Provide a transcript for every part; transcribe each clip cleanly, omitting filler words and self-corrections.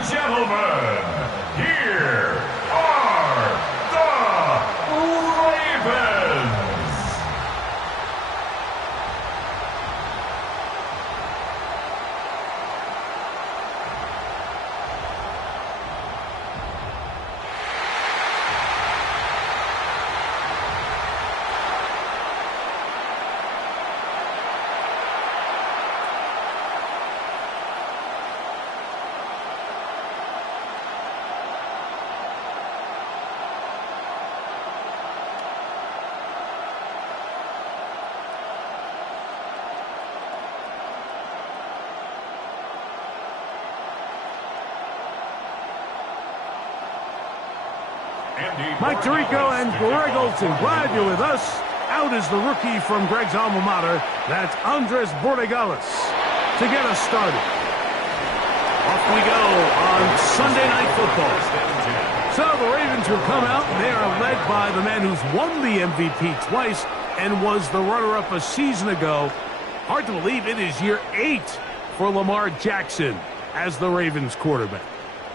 and gentlemen, here are the Ravens. Mike Tirico and Greg Olson, glad you're with us. Out is the rookie from Greg's alma mater. That's Andres Borregales to get us started. Off we go on Sunday Night Football. So the Ravens will come out, and they are led by the man who's won the MVP twice and was the runner-up a season ago. Hard to believe it is year 8 for Lamar Jackson as the Ravens quarterback.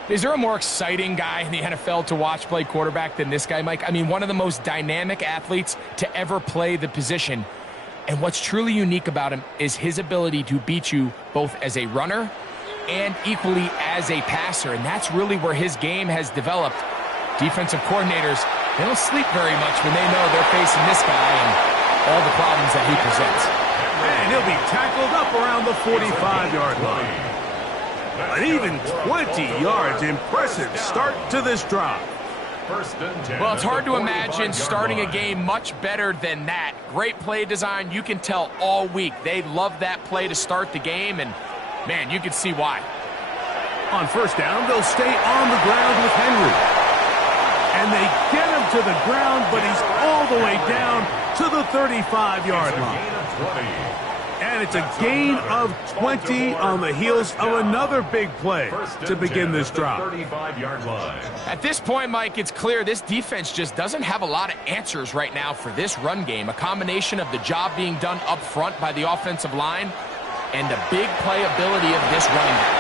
Is there a more exciting guy in the NFL to watch play quarterback than this guy, Mike? I mean, one of the most dynamic athletes to ever play the position. And what's truly unique about him is his ability to beat you both as a runner and equally as a passer. And that's really where his game has developed. Defensive coordinators, they don't sleep very much when they know they're facing this guy and all the problems that he presents. And he'll be tackled up around the 45-yard line. An even 20 yards. Impressive start to this drive. Well, it's hard to imagine starting a game much better than that. Great play design. You can tell all week they love that play to start the game, and, man, you can see why. On first down, they'll stay on the ground with Henry. And they get him to the ground, but he's all the way down to the 35-yard line. And it's a gain of 20 on the heels of another big play to begin this drive. At this point, Mike, it's clear this defense just doesn't have a lot of answers right now for this run game. A combination of the job being done up front by the offensive line and the big playability of this running back.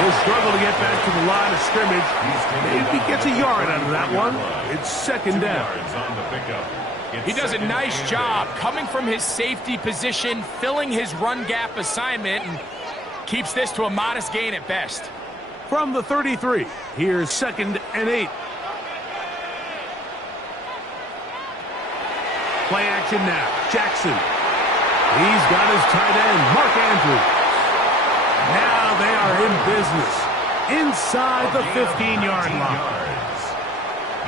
He'll struggle to get back to the line of scrimmage. Maybe gets a yard out of that one. It's second down. He does a nice job coming from his safety position, filling his run gap assignment, and keeps this to a modest gain at best. From the 33, here's 2nd and 8. Play action now. Jackson. He's got his tight end, Mark Andrews. Now they are in business inside the 15-yard line.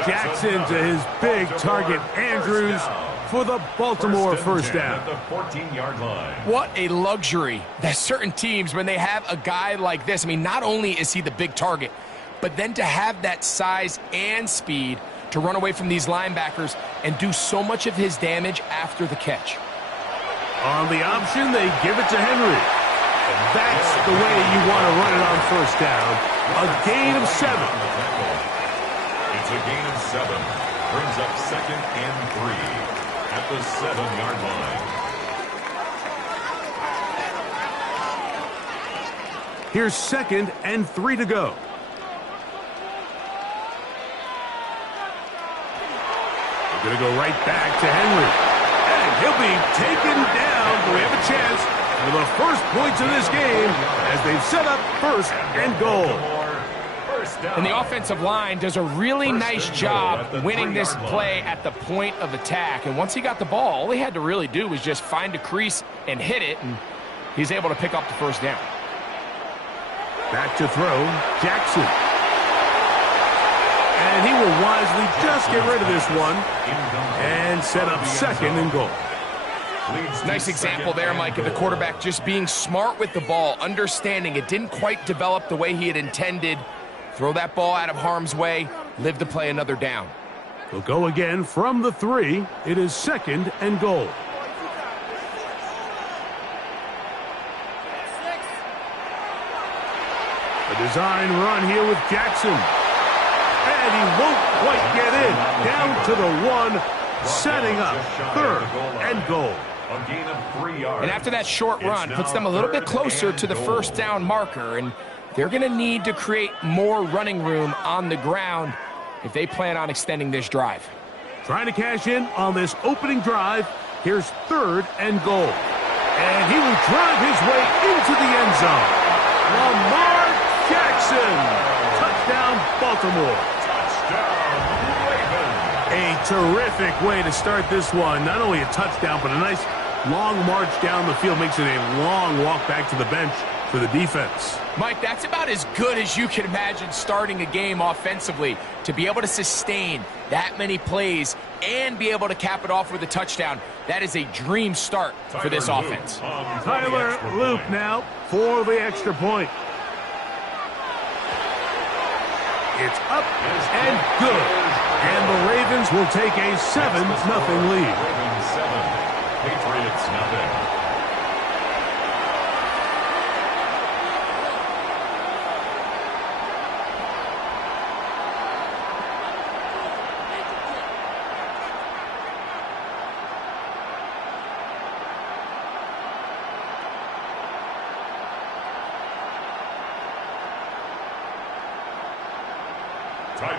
Jackson to his big target, Andrews, for the Baltimore first down. What a luxury that certain teams, when they have a guy like this, I mean, not only is he the big target, but then to have that size and speed to run away from these linebackers and do so much of his damage after the catch. On the option, they give it to Henry. And that's the way you want to run it on first down. A gain of 7. It's a gain of 7. Brings up 2nd and 3 at the 7-yard line. Here's 2nd and 3 to go. We're going to go right back to Henry. And he'll be taken down. We have a chance for the first points of this game as they've set up 1st and goal. And the offensive line does a really nice job winning this play at the point of attack. And once he got the ball, all he had to really do was just find a crease and hit it, and he's able to pick up the first down. Back to throw, Jackson. And he will wisely just get rid of this one and set up 2nd and goal. Nice example there, Mike, of the quarterback just being smart with the ball, understanding it didn't quite develop the way he had intended. Throw that ball out of harm's way, live to play another down. We'll go again from the 3. It is 2nd and goal. A design run here with Jackson. And he won't quite get in. Down to the 1, setting up 3rd and goal. A gain of 3 yards. And after that short run, puts them a little bit closer to the first down marker. And they're going to need to create more running room on the ground if they plan on extending this drive. Trying to cash in on this opening drive. Here's 3rd and goal. And he will drive his way into the end zone. Lamar Jackson. Touchdown, Baltimore. Touchdown, Ravens. A terrific way to start this one. Not only a touchdown, but a nice long march down the field. Makes it a long walk back to the bench for the defense. Mike, that's about as good as you can imagine starting a game offensively. To be able to sustain that many plays and be able to cap it off with a touchdown, that is a dream start for this offense. Tyler Loop now for the extra point. It's up and good. And the Ravens will take a 7-0 lead. Ravens 7, Patriots nothing.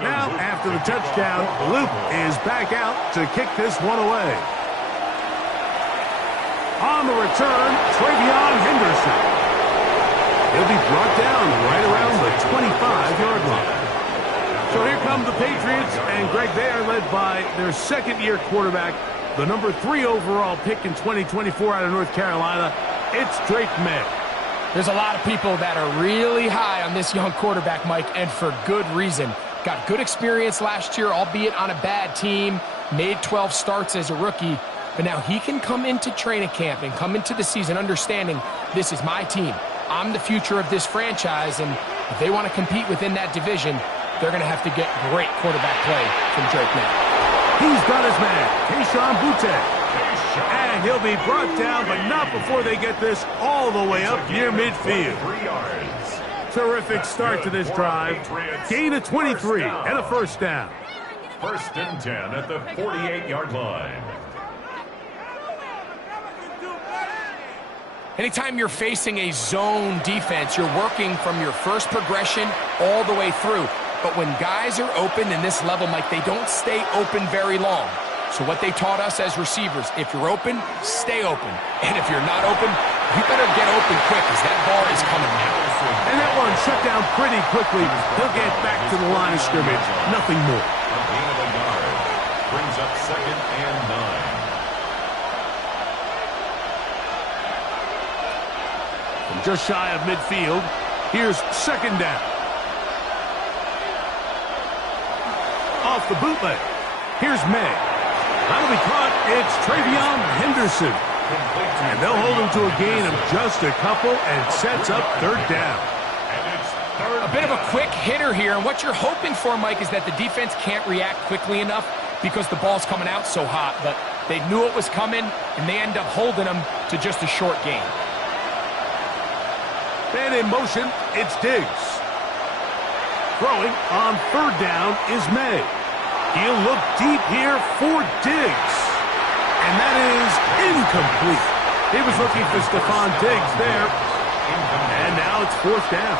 Now, after the touchdown, Luke is back out to kick this one away. On the return, Travion Henderson. He'll be brought down right around the 25-yard line. So here come the Patriots, and Greg, they are led by their second-year quarterback, the number 3 overall pick in 2024 out of North Carolina. It's Drake May. There's a lot of people that are really high on this young quarterback, Mike, and for good reason. Got good experience last year, albeit on a bad team. Made 12 starts as a rookie. But now he can come into training camp and come into the season understanding this is my team. I'm the future of this franchise, and if they want to compete within that division, they're going to have to get great quarterback play from Drake May. He's got his man, Kayshon Boutte. And he'll be brought down, but not before they get this all the way up near midfield. 3 yards. Terrific start to this drive. Gain of 23 and a first down. 1st and 10 at the 48-yard line. Anytime you're facing a zone defense, you're working from your first progression all the way through. But when guys are open in this level, Mike, they don't stay open very long. So what they taught us as receivers, if you're open, stay open. And if you're not open, you better get open quick because that ball is coming now. And that one shut down pretty quickly. He'll get back to the line of scrimmage. Nothing more. A gain of a yard. Brings up 2nd and 9. From just shy of midfield, here's 2nd down. Off the bootleg. Here's May. That'll be caught. It's Travion Henderson. And they'll hold him to a gain of just a couple and sets up 3rd down. A bit of a quick hitter here, and what you're hoping for, Mike, is that the defense can't react quickly enough because the ball's coming out so hot, but they knew it was coming, and they end up holding them to just a short gain. And in motion, it's Diggs. Throwing on 3rd down is May. He'll look deep here for Diggs. And that is incomplete. He was looking for Stephon Diggs there. And now it's 4th down.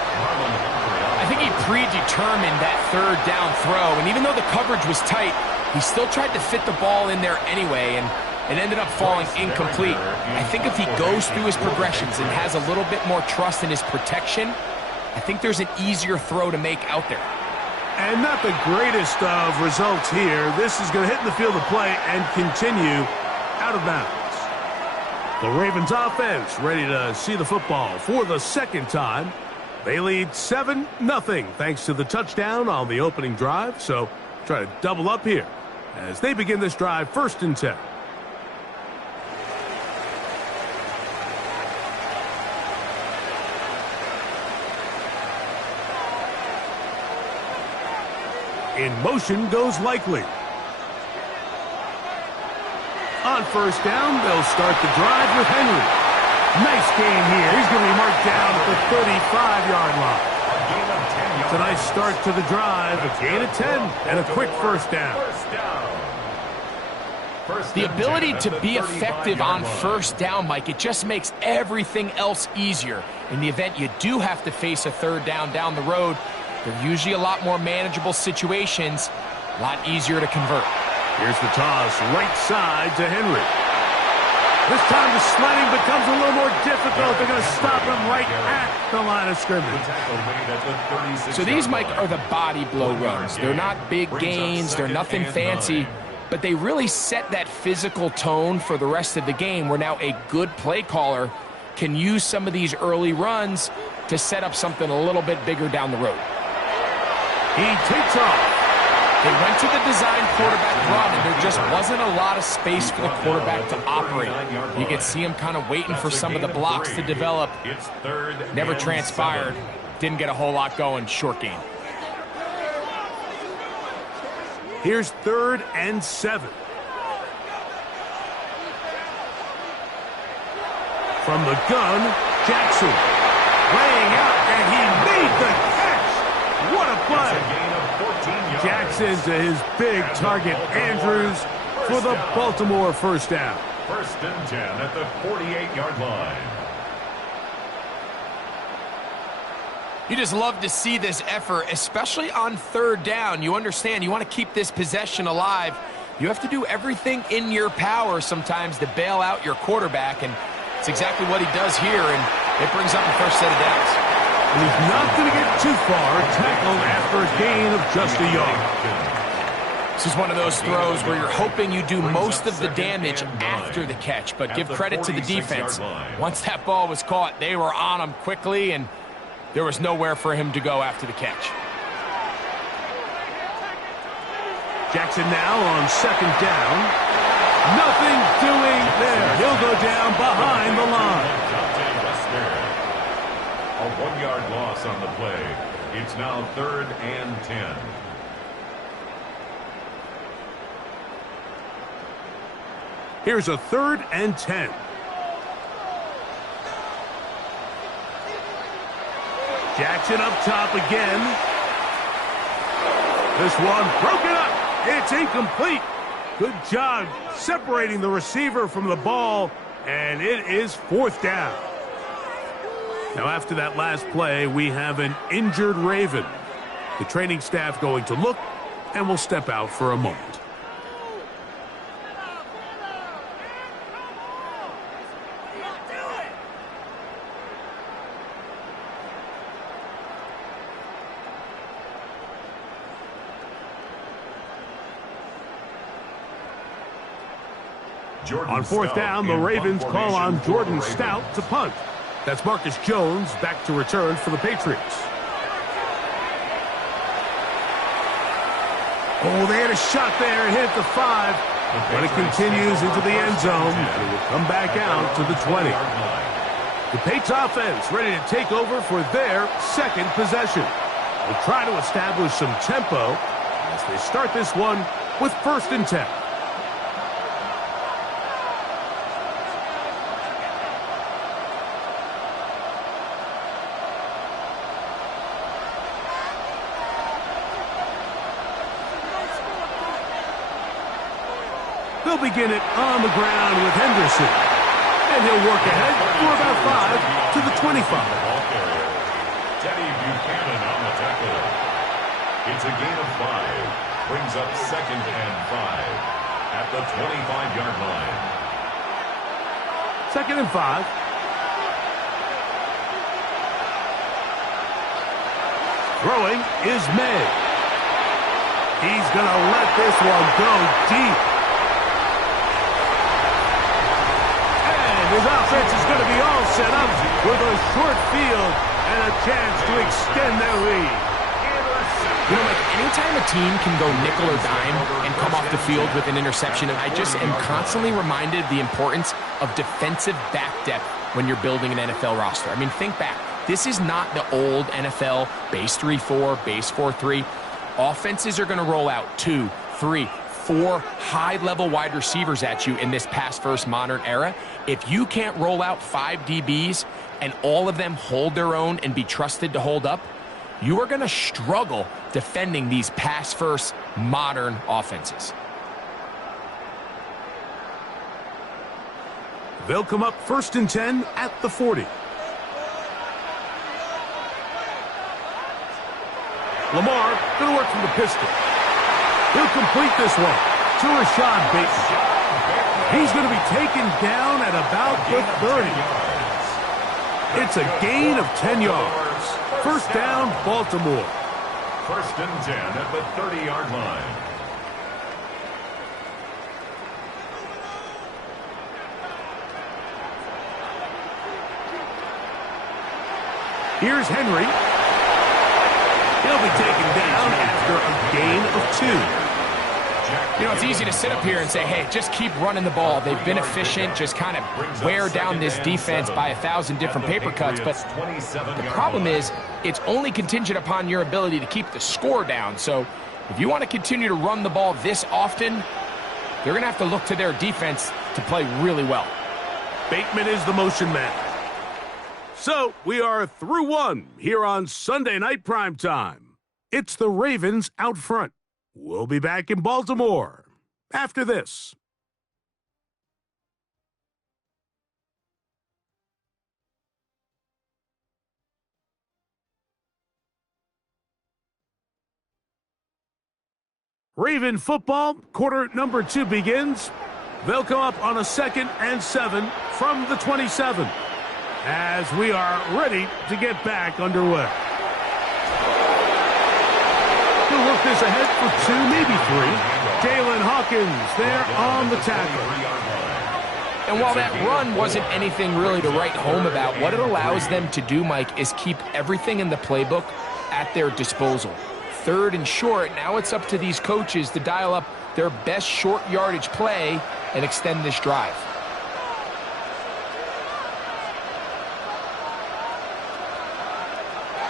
I think he predetermined that 3rd down throw, and even though the coverage was tight, he still tried to fit the ball in there anyway, and it ended up falling incomplete. I think if he goes through his progressions and has a little bit more trust in his protection, I think there's an easier throw to make out there. And not the greatest of results here. This is going to hit in the field of play and continue out of bounds. The Ravens offense ready to see the football for the 2nd time. They lead 7-0 thanks to the touchdown on the opening drive. So try to double up here as they begin this drive 1st and 10. In motion goes Likely. On 1st down, they'll start the drive with Henry. Nice gain here. He's going to be marked down at the 35-yard line. It's a nice start to the drive. A gain of 10 and a quick 1st down. The ability to be effective on first down, Mike, it just makes everything else easier. In the event you do have to face a third down the road, they're usually a lot more manageable situations, a lot easier to convert. Here's the toss, right side to Henry. This time the sledding becomes a little more difficult. They're going to stop him right at the line of scrimmage. So these, Mike, are the body blow runs. They're not big gains. They're nothing fancy. But they really set that physical tone for the rest of the game where now a good play caller can use some of these early runs to set up something a little bit bigger down the road. He takes off. They went to the design quarterback run, and there just wasn't a lot of space for the quarterback to operate. You could see him kind of waiting for some of the blocks to develop. Never transpired. Didn't get a whole lot going. Short game. Here's 3rd and 7. From the gun, Jackson. Laying out, and he made the catch. What a play. Jackson to his big target, Andrews, for the Baltimore first down. 1st and 10 at the 48-yard line. You just love to see this effort, especially on 3rd down. You understand, you want to keep this possession alive. You have to do everything in your power sometimes to bail out your quarterback, and it's exactly what he does here, and it brings up the first set of downs. And he's not going to get too far, tackled after a gain of just a yard. This is one of those throws where you're hoping you do most of the damage after the catch, but give credit to the defense. Once that ball was caught, they were on him quickly, and there was nowhere for him to go after the catch. Jackson now on 2nd down. Nothing doing there. He'll go down behind the line. A 1-yard loss on the play. It's now 3rd and 10. Here's a 3rd and 10. Jackson up top again. This one broken up. It's incomplete. Good job separating the receiver from the ball, and it is 4th down. Now, after that last play, we have an injured Raven. The training staff going to look, and will step out for a moment. On 4th down, the Ravens call on Jordan Stout to punt. That's Marcus Jones back to return for the Patriots. Oh, they had a shot there. It hit the 5. But it continues into the end zone. And it will come back out to the 20. The Patriots offense ready to take over for their 2nd possession. They'll try to establish some tempo as they start this one with 1st and 10. They'll begin it on the ground with Henderson. And he'll work ahead for about 5 to the 25. Teddy Buchanan on the tackle. It's a gain of 5. Brings up 2nd and 5 at the 25-yard line. 2nd and 5. Throwing is May. He's going to let this one go deep. His offense is going to be all set up with a short field and a chance to extend their lead. You know, like, anytime a team can go nickel or dime and come off the field with an interception, I just am constantly reminded of the importance of defensive back depth when you're building an NFL roster. I mean, think back. This is not the old NFL base 3-4, base 4-3. Offenses are going to roll out 2, 3, 4 high-level wide receivers at you in this pass-first modern era. If you can't roll out 5 DBs and all of them hold their own and be trusted to hold up, you are going to struggle defending these pass-first modern offenses. They'll come up 1st and 10 at the 40. Lamar going to work from the pistol. He'll complete this one to Rashad Bateman. He's going to be taken down at about the 30. It's a gain of 10 yards. First down, Baltimore. 1st and 10 at the 30-yard line. Here's Henry. He'll be taken down after a gain of 2. You know, it's easy to sit up here and say, hey, just keep running the ball. They've been efficient, just kind of wear down this defense by 1,000 different paper cuts. But the problem is it's only contingent upon your ability to keep the score down. So if you want to continue to run the ball this often, they're going to have to look to their defense to play really well. Bateman is the motion man. So we are through one here on Sunday Night Primetime. It's the Ravens out front. We'll be back in Baltimore after this. Raven football, quarter number 2 begins. They'll come up on a 2nd and 7 from the 27 as we are ready to get back underway. He'll work this ahead for 2, maybe 3. Jalen Hawkins there on the tackle. And while that run wasn't anything really to write home about, what it allows them to do, Mike, is keep everything in the playbook at their disposal. 3rd and short, now it's up to these coaches to dial up their best short yardage play and extend this drive.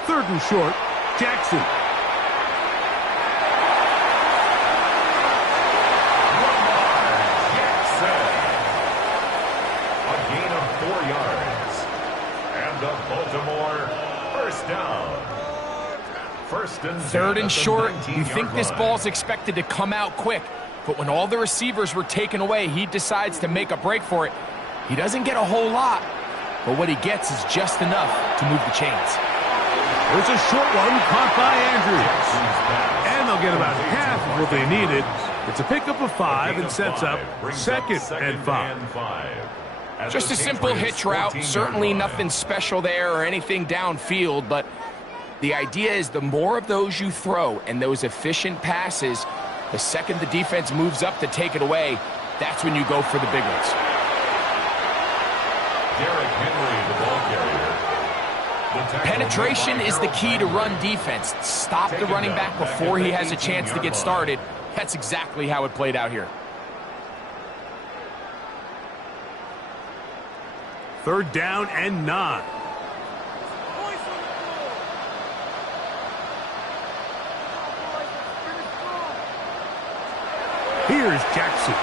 Third and short, Jackson. A gain of 4 yards. And the Baltimore first down. 1st and 3rd and short, you 19-yard think this line. ball's expected to come out quick, but when all the receivers were taken away, he decides to make a break for it. He doesn't get a whole lot, but what he gets is just enough to move the chains. There's a short one caught by Andrews. And they'll get about half of what they needed. It's a pickup of 5 and sets up 2nd and 5. Just a simple hitch route, certainly nothing special there or anything downfield, but the idea is the more of those you throw and those efficient passes, the second the defense moves up to take it away, that's when you go for the big ones. Derrick Henry, the ball carrier. Penetration is the key to run defense. Stop the running back before he has a chance to get started. That's exactly how it played out here. 3rd down and 9. Here's Jackson.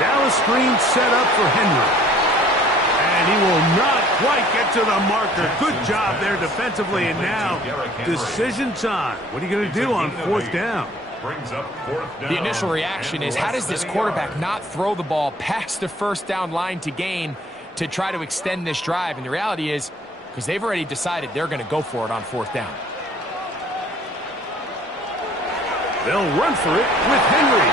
Now a screen set up for Henry. And he will not quite get to the marker. Good job there defensively. And now, decision time. What are you going to do on 4th down? Brings up 4th down. The initial reaction is, how does this quarterback not throw the ball past the 1st down line to gain to try to extend this drive? And the reality is, because they've already decided they're going to go for it on 4th down. They'll run for it with Henry.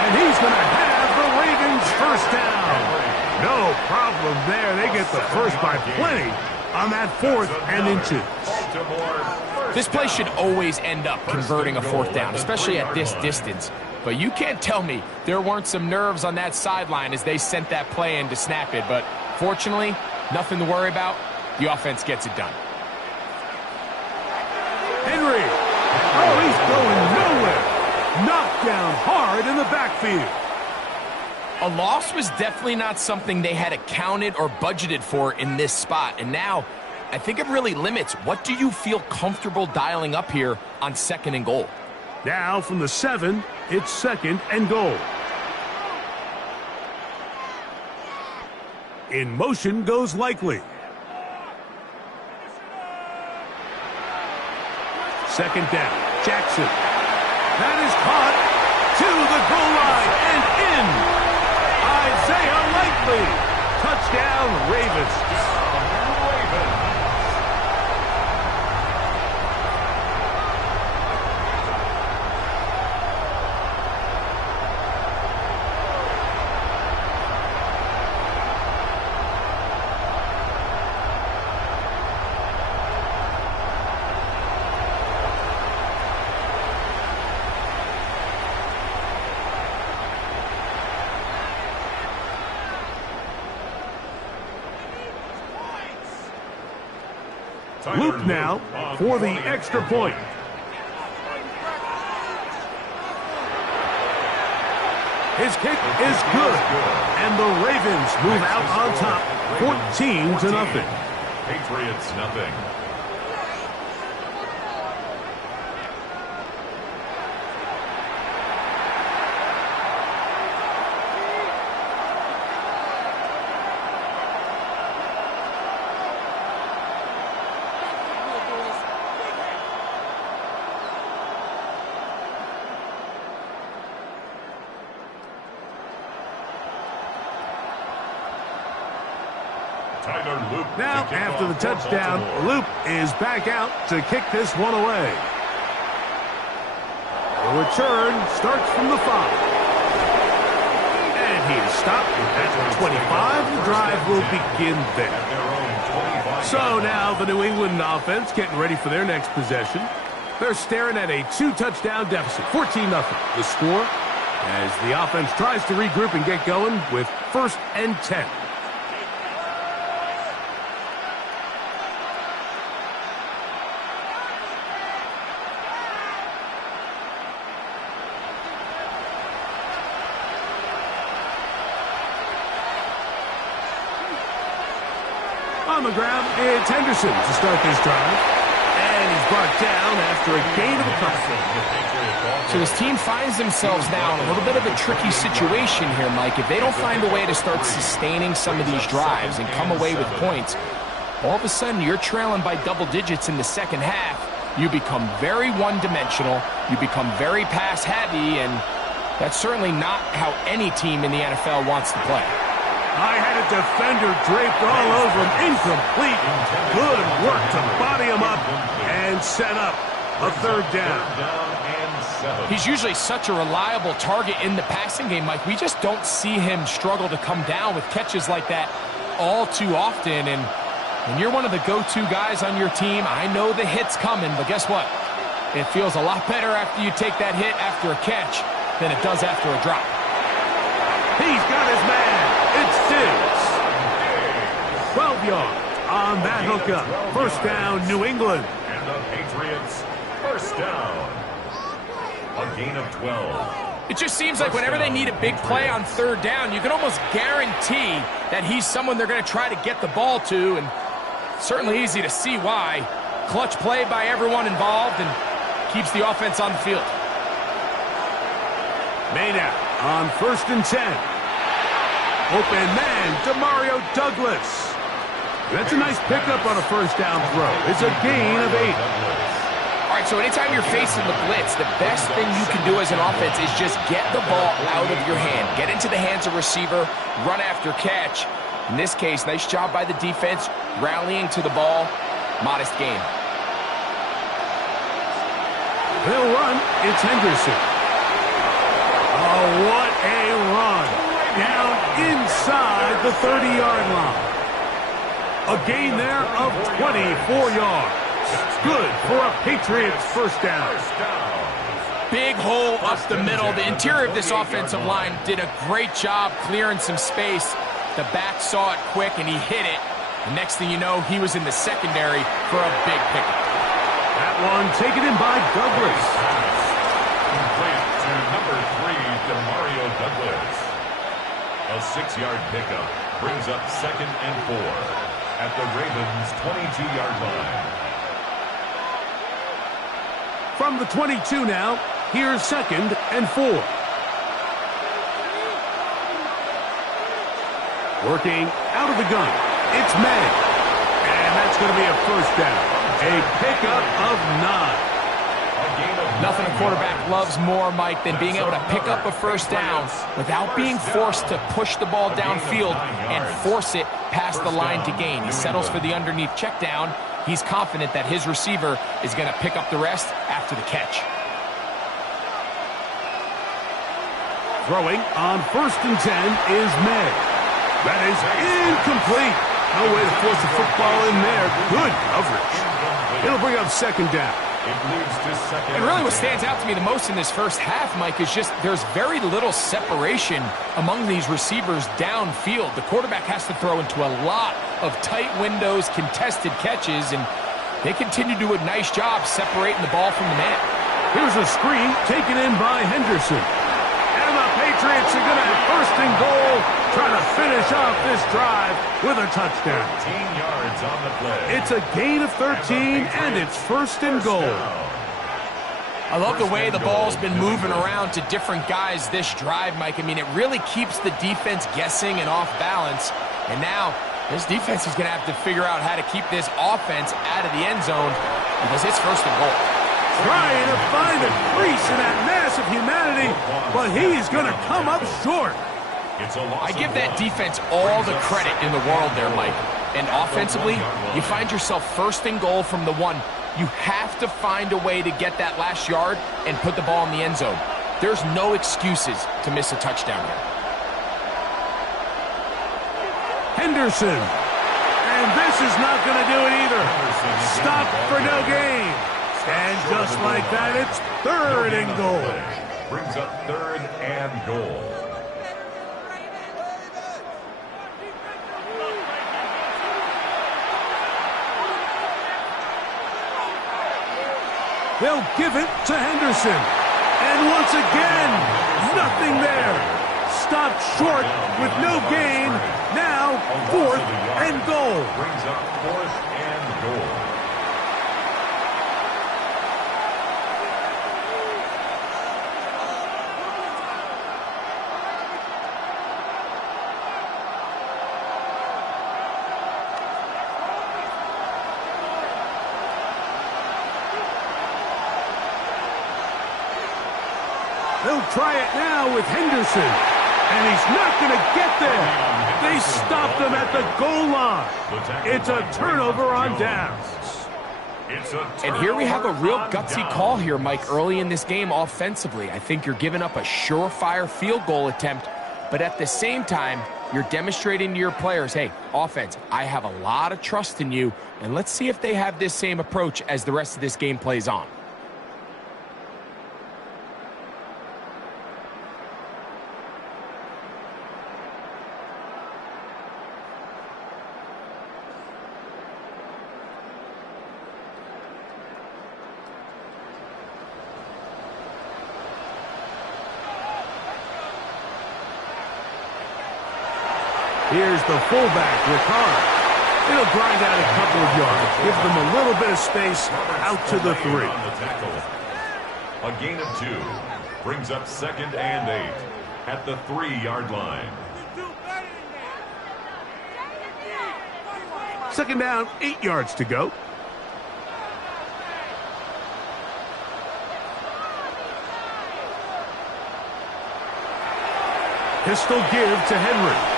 And he's going to have the Ravens first down. No problem there. They get the first by plenty on that 4th and inches. This play should always end up converting a 4th down, especially at this distance. But you can't tell me there weren't some nerves on that sideline as they sent that play in to snap it. But fortunately, nothing to worry about. The offense gets it done. Henry. Oh, he's going nowhere. Knocked down hard in the backfield. A loss was definitely not something they had accounted or budgeted for in this spot. And now, I think it really limits what do you feel comfortable dialing up here on 2nd and goal. Now from the 7, it's 2nd and goal. In motion goes Likely. 2nd down, Jackson. That is caught to the goal line and in. Isaiah Likely. Touchdown, Ravens. Luke now for the extra point. His kick is good, and the Ravens move out on top, 14-0. Patriots nothing. Now, after the touchdown, Luke is back out to kick this one away. The return starts from the 5. And he is stopped at the 25. The drive will begin there. So now the New England offense getting ready for their next possession. They're staring at a 2-touchdown deficit, 14-0. The score as the offense tries to regroup and get going with 1st and 10. On the ground, it's Henderson to start this drive. And he's brought down after a gain of a couple. So his team finds themselves now in a little bit of a tricky situation here, Mike. If they don't find a way to start sustaining some of these drives and come away with points, all of a sudden you're trailing by double digits in the second half. You become very one-dimensional. You become very pass-heavy, and that's certainly not how any team in the NFL wants to play. I had a defender draped all over him. Incomplete. Good work to body him up and set up a 3rd down. He's usually such a reliable target in the passing game, Mike. We just don't see him struggle to come down with catches like that all too often. And when you're one of the go-to guys on your team, I know the hit's coming, but guess what? It feels a lot better after you take that hit after a catch than it does after a drop. He's got his man. It's Diggs. 12 yards on that hookup. 1st down, New England. And the Patriots, 1st down. A gain of 12. It just seems like whenever they need a big play on 3rd down, you can almost guarantee that he's someone they're going to try to get the ball to, and certainly easy to see why. Clutch play by everyone involved and keeps the offense on the field. Maynard on 1st and 10. Open man, Demario Douglas. That's a nice pickup on a 1st down throw. It's a gain of 8. All right, so anytime you're facing the blitz, the best thing you can do as an offense is just get the ball out of your hand. Get into the hands of receiver, run after catch. In this case, nice job by the defense, rallying to the ball. Modest gain. They'll run. It's Henderson. Oh, what a run. Down inside the 30-yard line. A gain there of 24 yards. Good for a Patriots 1st down. Big hole up the middle. The interior of this offensive line did a great job clearing some space. The back saw it quick, and he hit it. The next thing you know, he was in the secondary for a big pickup. That one taken in by Douglas. Complete to number 3, Demario Douglas. A 6-yard pickup brings up 2nd and 4 at the Ravens' 22-yard line. From the 22 now, here's 2nd and 4. Working out of the gun, it's May. And that's going to be a 1st down. A pickup of 9. Nothing a quarterback loves more, Mike, than being able to pick up a 1st down without being forced to push the ball downfield and force it past the line to gain. He settles for the underneath check down. He's confident that his receiver is going to pick up the rest after the catch. Throwing on 1st and 10 is May. That is incomplete. No way to force the football in there. Good coverage. It'll bring up 2nd down. And really what stands out to me the most in this first half, Mike, is just there's very little separation among these receivers downfield. The quarterback has to throw into a lot of tight windows, contested catches, and they continue to do a nice job separating the ball from the man. Here's a screen taken in by Henderson. And the Patriots are going to have 1st and goal, trying to finish off this drive with a touchdown. 13 yards on the play. It's a gain of 13, and it's 1st and goal. I love the way the ball's been moving around to different guys this drive, Mike. I mean, it really keeps the defense guessing and off balance. And now this defense is going to have to figure out how to keep this offense out of the end zone because it's 1st and goal. Trying to find a crease in that mass of humanity, but he's going to come up short. I give that defense all the credit in the world there, Mike. And offensively, you find yourself 1st and goal from the 1. You have to find a way to get that last yard and put the ball in the end zone. There's no excuses to miss a touchdown here. Henderson. And this is not going to do it either. Stop for no gain. And just like that, it's 3rd and goal. Brings up 3rd and goal. They'll give it to Henderson. And once again, nothing there. Stopped short with no gain. Now, 4th and goal. Brings up 4th and goal. They'll try it now with Henderson. And he's not going to get there. They stopped him at the goal line. It's a turnover on downs. And here we have a real gutsy call here, Mike, early in this game offensively. I think you're giving up a surefire field goal attempt, but at the same time, you're demonstrating to your players, hey, offense, I have a lot of trust in you, and let's see if they have this same approach as the rest of this game plays on. Here's the fullback, Ricard. It'll grind out a couple of yards. Give them a little bit of space out to the 3. A gain of 2. Brings up 2nd and 8 at the 3-yard line. 2nd down, 8 yards to go. Pistol give to Henry.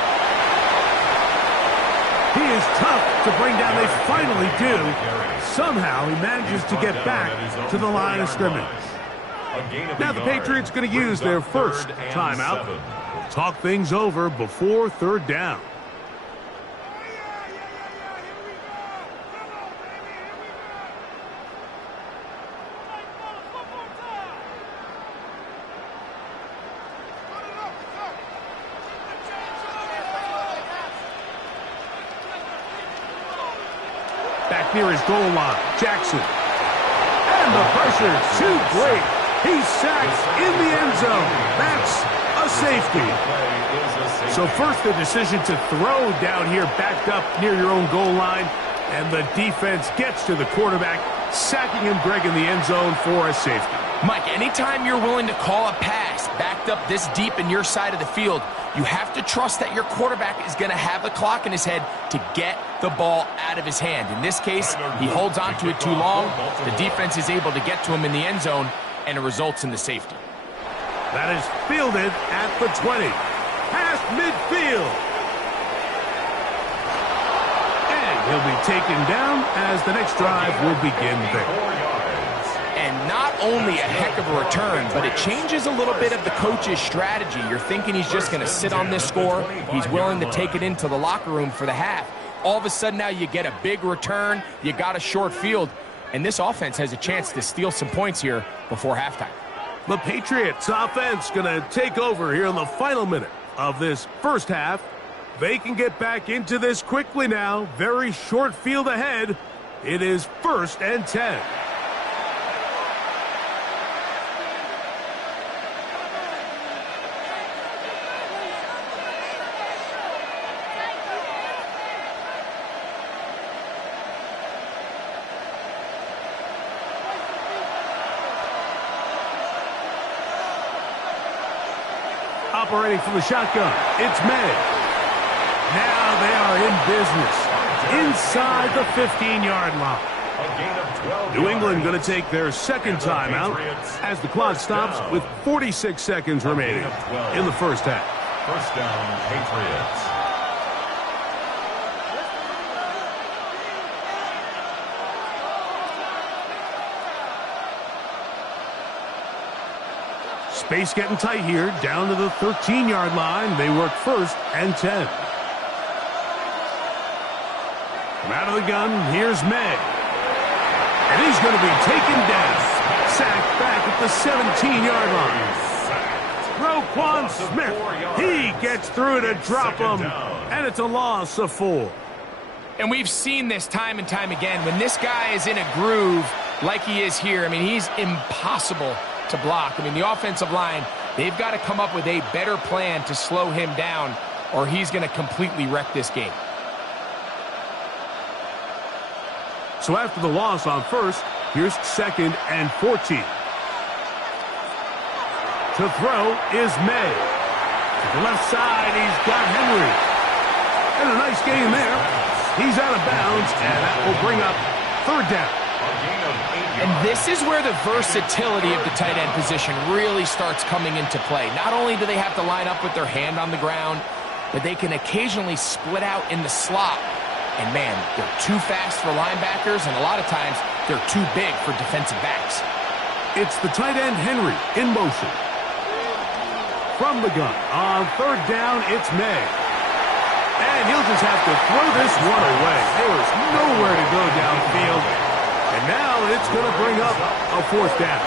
He is tough to bring down. They finally do. Somehow he manages to get back to the line of scrimmage. Now the Patriots going to use their first timeout. We'll talk things over before 3rd down. Back near his goal line, Jackson. And the pressure's too great. He's sacked in the end zone. That's a safety. So first the decision to throw down here backed up near your own goal line. And the defense gets to the quarterback, sacking him, Greg, in the end zone for a safety. Mike, anytime you're willing to call a pass backed up this deep in your side of the field, you have to trust that your quarterback is going to have the clock in his head to get the ball out of his hand. In this case, he holds on to it too long. The defense is able to get to him in the end zone, and it results in the safety. That is fielded at the 20. Past midfield. He'll be taken down as the next drive will begin there. And not only a heck of a return, but it changes a little bit of the coach's strategy. You're thinking he's just going to sit on this score. He's willing to take it into the locker room for the half. All of a sudden now you get a big return, you got a short field, and this offense has a chance to steal some points here before halftime. The Patriots offense going to take over here in the final minute of this first half. They can get back into this quickly now. Very short field ahead. It is 1st and 10. Operating from the shotgun, it's May. Now they are in business inside the 15-yard line. New England going to take their second timeout as the clock stops with 46 seconds remaining in the first half. First down, Patriots. Space getting tight here, down to the 13-yard line. They work 1st and 10. From out of the gun, here's May. And he's going to be taken down. Sacked back at the 17-yard line. Roquan Smith, he gets through to drop him, and it's a loss of 4. And we've seen this time and time again. When this guy is in a groove like he is here, I mean, he's impossible to block. I mean, the offensive line, they've got to come up with a better plan to slow him down, or he's going to completely wreck this game. So after the loss on 1st, here's 2nd and 14. To throw is May. To the left side, he's got Henry. And a nice game there. He's out of bounds, and that will bring up 3rd down. And this is where the versatility of the tight end position really starts coming into play. Not only do they have to line up with their hand on the ground, but they can occasionally split out in the slot. And man, they're too fast for linebackers, and a lot of times they're too big for defensive backs. It's the tight end Henry in motion. From the gun, on 3rd down, it's May. And he'll just have to throw this one away. There is nowhere to go downfield. And now it's going to bring up a 4th down.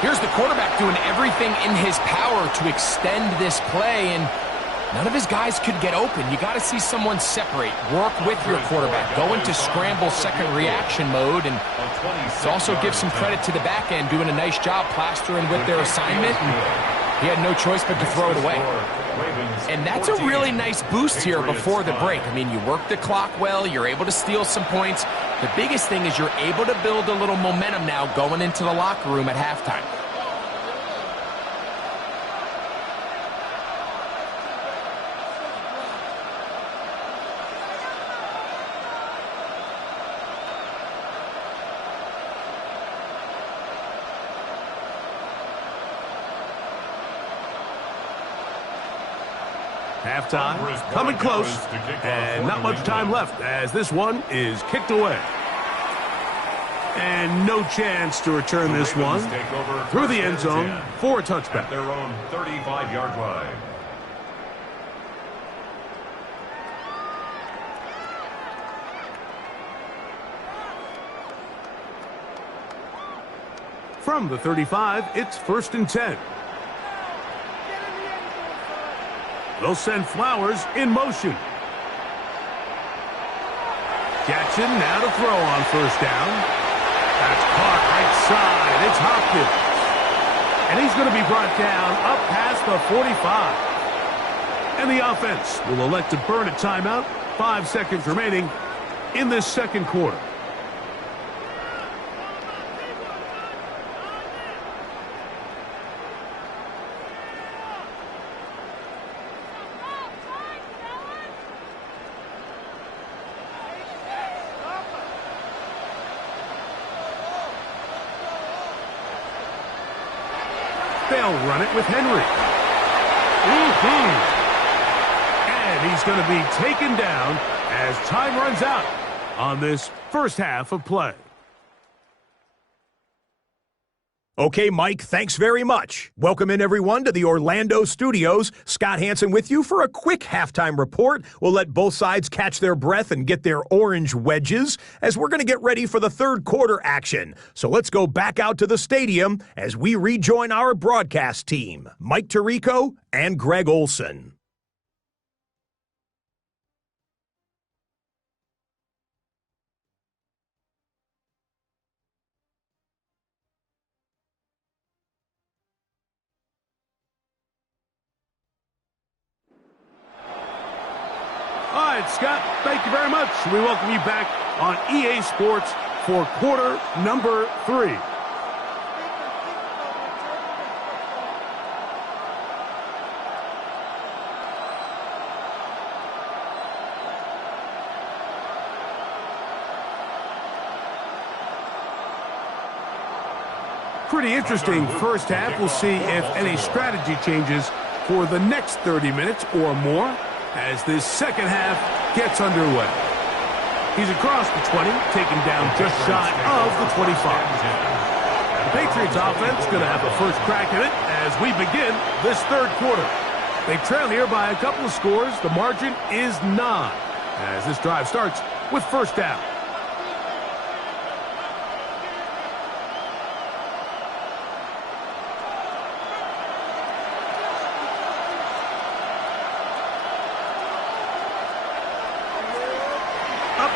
Here's the quarterback doing everything in his power to extend this play, and none of his guys could get open. You got to see someone separate, work with your quarterback, go into scramble second reaction mode, and to also give some credit to the back end, doing a nice job plastering with their assignment. He had no choice but to throw it away. And that's a really nice boost here before the break. I mean, you work the clock well, you're able to steal some points. The biggest thing is you're able to build a little momentum now going into the locker room at halftime. Halftime coming close, and not much time left as this one is kicked away. And no chance to return this one through the end zone for a touchback. At their own 35-yard line. From the 35, it's 1st and 10. They'll send Flowers in motion. Jackson now to throw on 1st down. That's caught right side. It's Hopkins. And he's going to be brought down up past the 45. And the offense will elect to burn a timeout. 5 seconds remaining in this second quarter. They'll run it with Henry. And he's going to be taken down as time runs out on this first half of play. Okay, Mike, thanks very much. Welcome in, everyone, to the Orlando studios. Scott Hansen with you for a quick halftime report. We'll let both sides catch their breath and get their orange wedges as we're going to get ready for the third quarter action. So let's go back out to the stadium as we rejoin our broadcast team, Mike Tirico and Greg Olson. All right, Scott, thank you very much. We welcome you back on EA Sports for quarter number 3. Pretty interesting first half. We'll see if any strategy changes for the next 30 minutes or more as this second half gets underway. He's across the 20, taken down just shy of the 25. The Patriots offense going to have a first crack at it as we begin this third quarter. They trail here by a couple of scores. The margin is 9 as this drive starts with first down.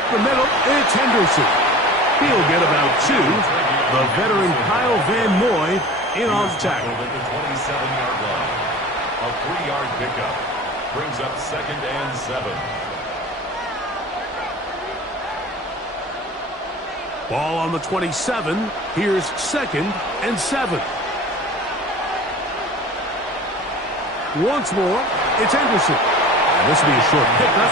The middle, it's Henderson. He'll get about 2. The veteran Kyle Van Noy in on tackle. At the 27-yard line. A 3-yard pickup brings up 2nd and 7. Ball on the 27. Here's 2nd and 7. Once more, it's Henderson. And this will be a short pickup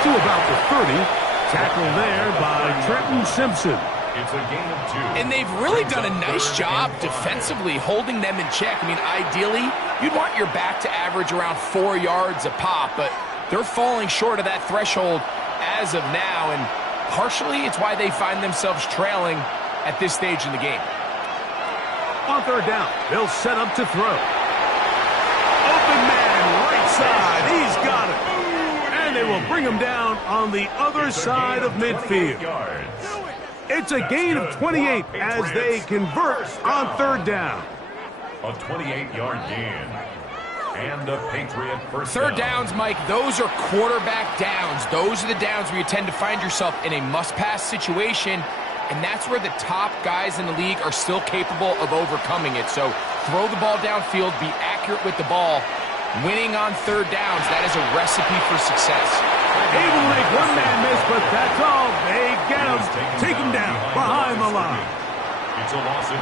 to about the 30. Tackle there by Trenton Simpson. It's a gain of 2. And they've really done a nice job defensively holding them in check. I mean, ideally, you'd want your back to average around 4 yards a pop, but they're falling short of that threshold as of now, and partially it's why they find themselves trailing at this stage in the game. On third down, they'll set up to throw. Open man, right side, he's got it. And they will bring him down on the other side of midfield. It's a gain of 28 as they convert on third down. A 28-yard gain. And a Patriot first Third downs, Mike, those are quarterback downs. Those are the downs where you tend to find yourself in a must-pass situation, and that's where the top guys in the league are still capable of overcoming it. So throw the ball downfield, be accurate with the ball. Winning on third downs, that is a recipe for success. Able to make one man miss, but that's all. They get him. Take him down behind the line.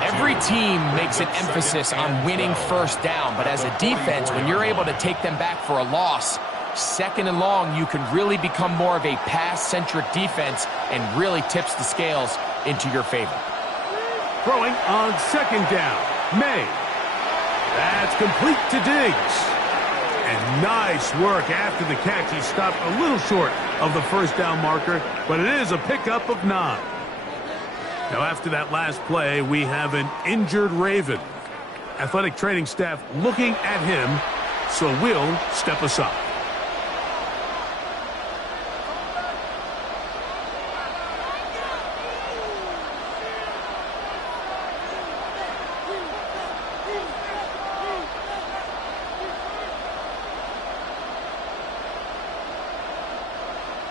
Every team makes an emphasis on winning first down, but as a defense, when you're able to take them back for a loss, 2nd and long, you can really become more of a pass-centric defense and really tips the scales into your favor. Throwing on 2nd down. May. That's complete to Diggs. And nice work after the catch. He stopped a little short of the first down marker, but it is a pickup of 9. Now, after that last play, we have an injured Raven. Athletic training staff looking at him, so we'll step aside.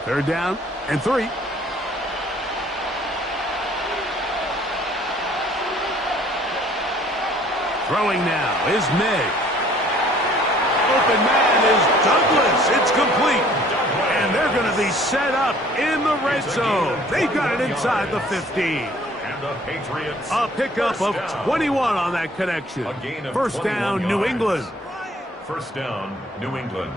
Third down and 3. Throwing now is May. Open man is Douglas. It's complete. And they're going to be set up in the red zone. They've got it inside the 15. And the Patriots. A pickup of 21 on that connection. First down, New England. First down, New England.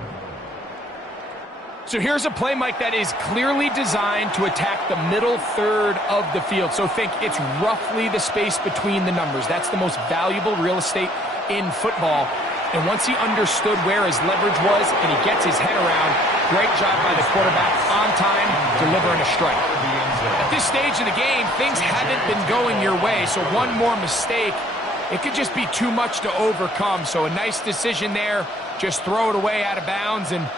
So here's a play, Mike, that is clearly designed to attack the middle third of the field. So think it's roughly the space between the numbers. That's the most valuable real estate in football. And once he understood where his leverage was and he gets his head around, Great job by the quarterback on time, delivering a strike. At this stage of the game, things haven't been going your way, so one more mistake, it could just be too much to overcome. So a nice decision there. Just throw it away out of bounds and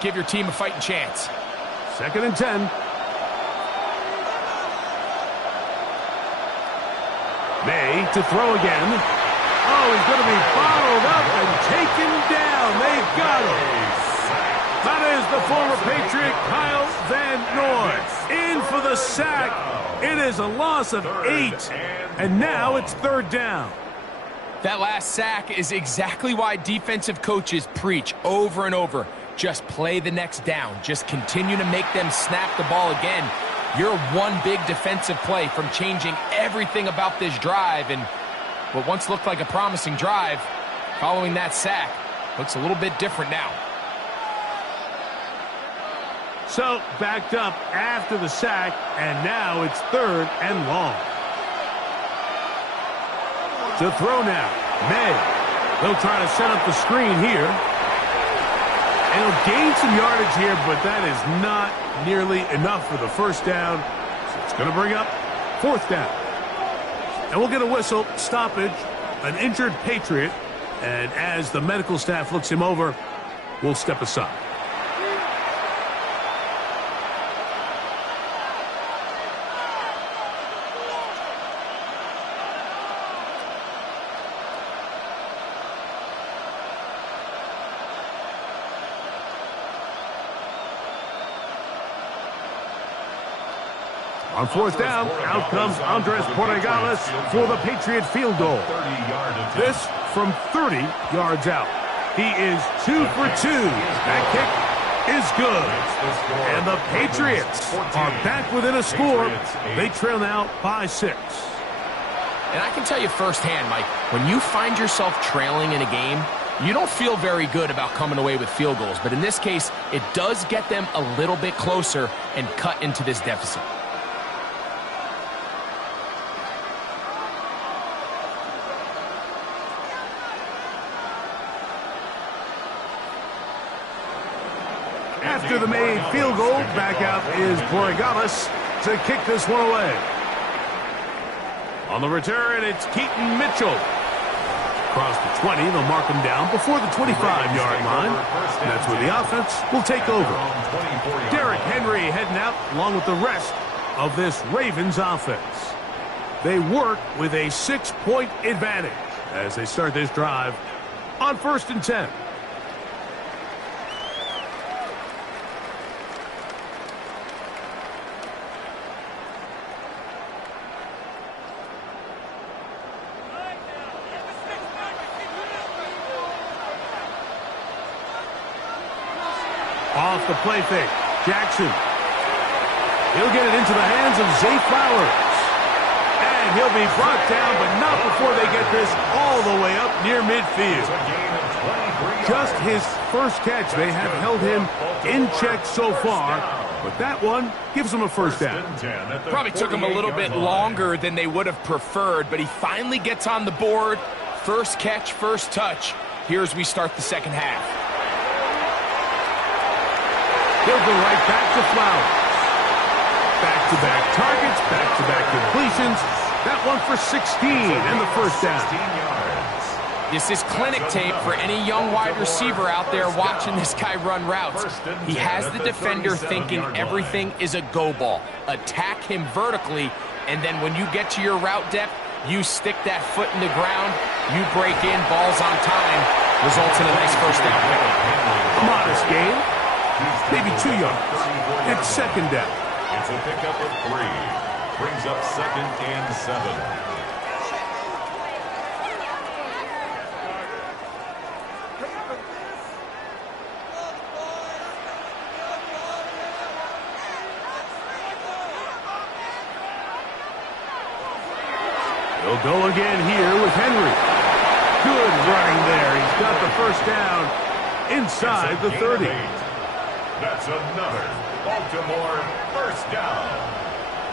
give your team a fighting chance. 2nd and 10. May to throw again. Oh, he's going to be bottled up and taken down. They've got him. That is the former Patriot Kyle Van Noy in for the sack. It is a loss of 8, and now it's 3rd down. That last sack is exactly why defensive coaches preach over and over. Just play the next down. Just continue to make them snap the ball again. You're one big defensive play from changing everything about this drive, and what once looked like a promising drive, following that sack, looks a little bit different now. So, backed up after the sack, and now it's 3rd and long. To throw now, May. They'll try to set up the screen here. And he'll gain some yardage here, but that is not nearly enough for the 1st down. So it's going to bring up 4th down. And we'll get a whistle, stoppage, an injured Patriot. And as the medical staff looks him over, we'll step aside. On 4th down, out comes Andres Borregales for the Patriot field goal. This from 30 yards out. He is 2 for 2. That kick is good. And the Patriots are back within a score. They trail now by 6. And I can tell you firsthand, Mike, when you find yourself trailing in a game, you don't feel very good about coming away with field goals. But in this case, it does get them a little bit closer and cut into this deficit. After the made field goal, back out is Borregales to kick this one away. On the return, it's Keaton Mitchell. Across the 20, they'll mark him down before the 25-yard line. And that's where the offense will take over. Derrick Henry heading out along with the rest of this Ravens offense. They work with a 6-point advantage as they start this drive on 1st and 10. Off the play fake, Jackson. He'll get it into the hands of Zay Flowers. And he'll be brought down, but not before they get this all the way up near midfield. Just his first catch. They have held him in check so far, but that one gives him a 1st down. Probably took him a little bit longer than they would have preferred, but he finally gets on the board. First catch, first touch. Here as we start the 2nd half. He'll go right back to Flowers. Back-to-back targets, back-to-back completions. That one for 16 and the 1st down. This is clinic tape for any young wide receiver out there watching this guy run routes. He has the defender thinking everything is a go ball. Attack him vertically, and then when you get to your route depth, you stick that foot in the ground, you break in, balls on time, results in a nice 1st down pickup. Modest gain. Maybe 2 yards. It's 2nd down. It's a pickup of 3. Brings up 2nd and 7. He'll go again here with Henry. Good running there. He's got the 1st down inside the 30. That's another Baltimore 1st down.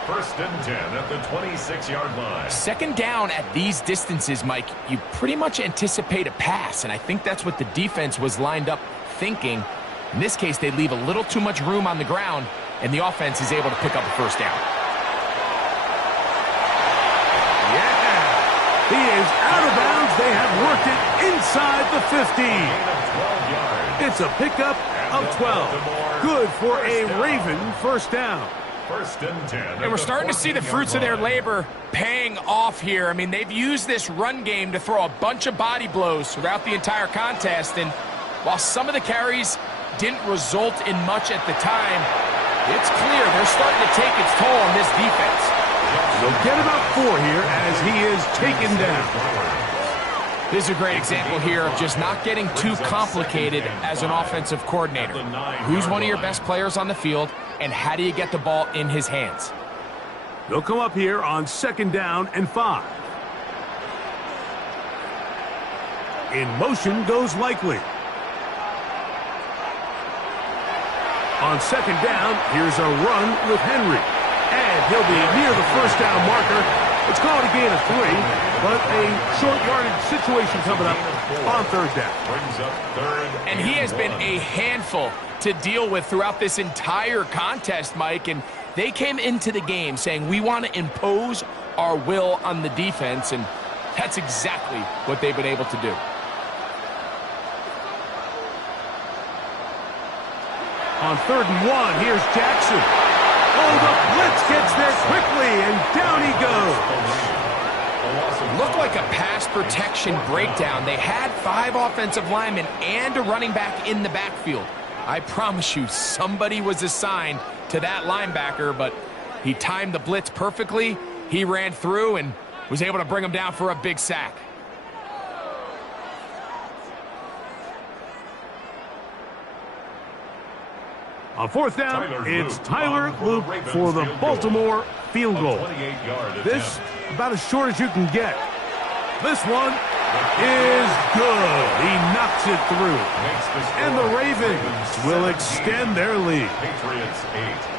1st and 10 at the 26-yard line. 2nd down at these distances, Mike, you pretty much anticipate a pass, and I think that's what the defense was lined up thinking. In this case, they leave a little too much room on the ground, and the offense is able to pick up a first down. He is out of bounds. They have worked it inside the 15. It's a pickup of 12. Good for a Raven first down. First and 10. And we're starting to see the fruits of their labor paying off here. I mean, they've used this run game to throw a bunch of body blows throughout the entire contest. And while some of the carries didn't result in much at the time, it's clear they're starting to take its toll on this defense. They'll get about 4 here as he is taken down. This is a great example here of just not getting too complicated as an offensive coordinator. Who's one of your best players on the field, and how do you get the ball in his hands? They'll come up here on 2nd down and 5. In motion goes Likely. On 2nd down, here's a run with Henry. And he'll be near the first down marker. It's called a gain of 3, but a short yardage situation coming up on 3rd down. And he has been a handful to deal with throughout this entire contest, Mike. And they came into the game saying, we want to impose our will on the defense, and that's exactly what they've been able to do. On 3rd and 1, here's Jackson. Oh, the blitz gets there quickly, and down he goes. Looked like a pass protection breakdown. They had 5 offensive linemen and a running back in the backfield. I promise you, somebody was assigned to that linebacker, but he timed the blitz perfectly. He ran through and was able to bring him down for a big sack. On 4th down, it's Tyler Loop for the Baltimore field goal. This, about as short as you can get. This one is good. He knocks it through. And the Ravens will extend their lead.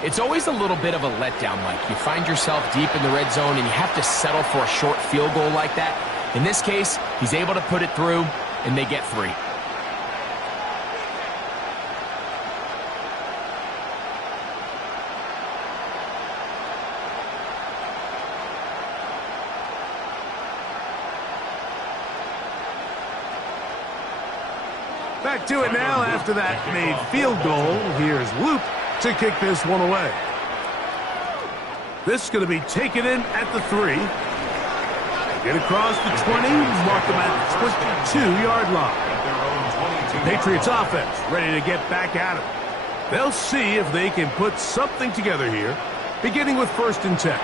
It's always a little bit of a letdown, Mike. You find yourself deep in the red zone and you have to settle for a short field goal like that. In this case, he's able to put it through, and they get 3. Back to it now after that made field goal. Here's Loop to kick this one away. This is going to be taken in at the 3. Get across the 20, mark them at the 22-yard line. Patriots offense ready to get back at it. They'll see if they can put something together here, beginning with 1st and 10.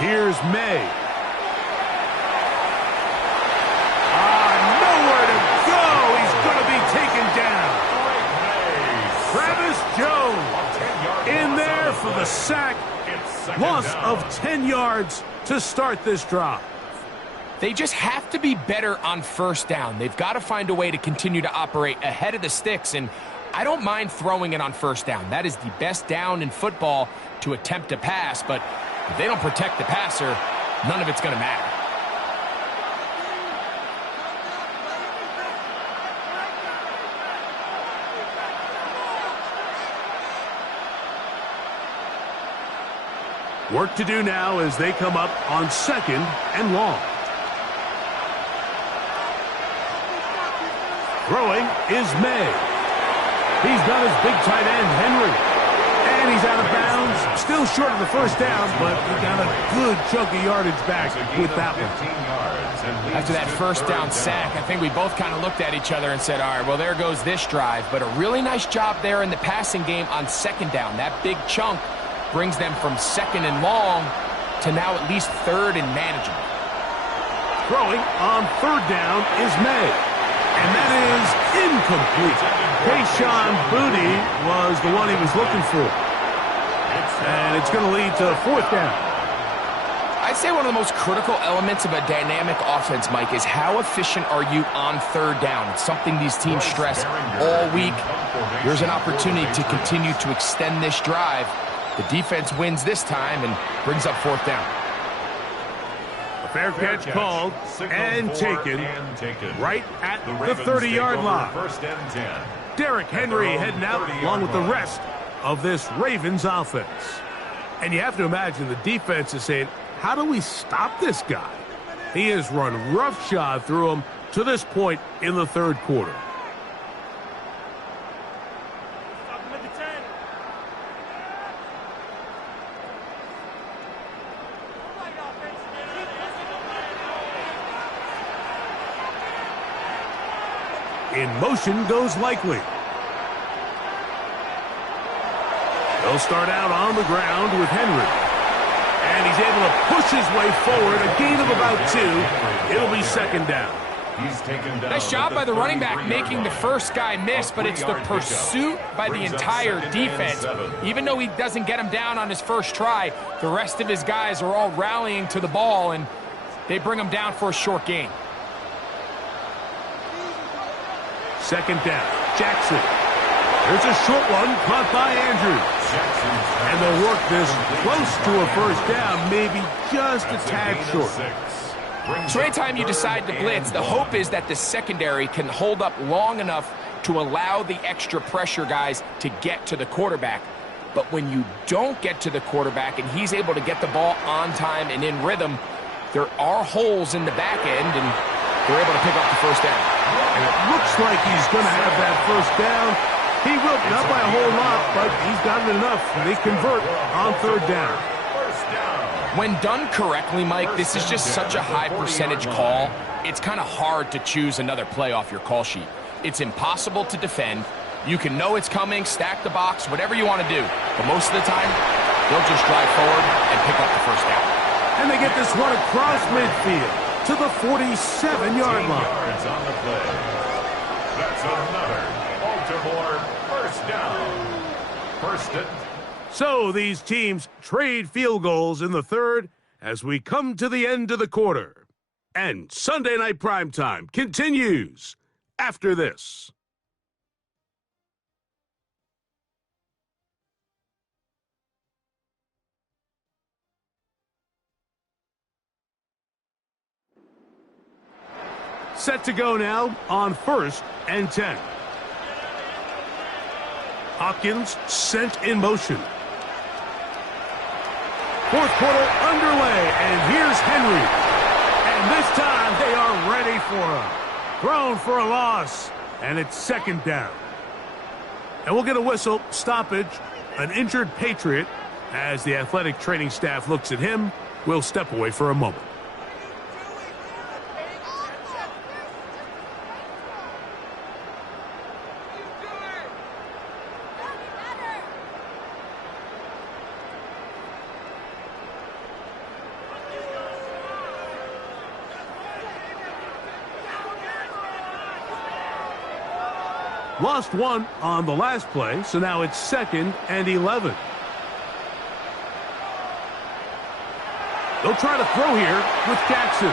Here's May. Nowhere to go. He's going to be taken down. Travis Jones in there for the sack. Loss of 10 yards to start this drive. They just have to be better on 1st down. They've got to find a way to continue to operate ahead of the sticks, and I don't mind throwing it on 1st down. That is the best down in football to attempt a pass, but if they don't protect the passer, none of it's going to matter. Work to do now as they come up on 2nd and long. Throwing is May. He's got his big tight end, Henry. And he's out of bounds. Still short of the 1st down, but he got a good chunk of yardage back with that one. After that 1st down sack, I think we both kind of looked at each other and said, all right, well, there goes this drive. But a really nice job there in the passing game on 2nd down. That big chunk brings them from 2nd and long to now at least 3rd and manageable. Throwing on 3rd down is May. And that is incomplete. Kayshon Boutte was the one he was looking for. And it's going to lead to 4th down. I I'd say one of the most critical elements of a dynamic offense, Mike, is how efficient are you on third down. It's something these teams stress all week. Here's an opportunity to continue to extend this drive. The defense wins this time and brings up fourth down. A fair catch called and taken right at the 30-yard line. First and 10. Derrick Henry heading out along with the rest of this Ravens offense. And you have to imagine the defense is saying, how do we stop this guy? He has run roughshod through him to this point in the third quarter. In motion goes Likely. They'll start out on the ground with Henry. And he's able to push his way forward, a gain of about 2. It'll be second down. He's taken down. Nice job by the running back making the first guy miss, but it's the pursuit by the entire defense. Even though he doesn't get him down on his first try, the rest of his guys are all rallying to the ball, and they bring him down for a short gain. Second down, Jackson. There's a short one caught by Andrews. And they'll work this close to a first down, maybe just a tad short. So anytime you decide to blitz, the hope is that the secondary can hold up long enough to allow the extra pressure guys to get to the quarterback. But when you don't get to the quarterback and he's able to get the ball on time and in rhythm, there are holes in the back end, and they're able to pick up the first down. And it looks like he's going to have that first down. He will, not by a whole lot, but he's got it enough. They convert on third down. When done correctly, Mike, this is just such a high percentage call. It's kind of hard to choose another play off your call sheet. It's impossible to defend. You can know it's coming, stack the box, whatever you want to do. But most of the time, they'll just drive forward and pick up the first down. And they get this one across midfield to the 47-yard line. On the play. That's another Baltimore first down. First and... So these teams trade field goals in the third as we come to the end of the quarter. And Sunday Night Primetime continues after this. Set to go now on 1st and 10. Hopkins sent in motion. Fourth quarter underway, and here's Henry. And this time they are ready for him. Thrown for a loss, and it's second down. And we'll get a whistle, stoppage, an injured Patriot. As the athletic training staff looks at him, we'll step away for a moment. Lost one on the last play, so now it's 2nd and 11. They'll try to throw here with Jackson. A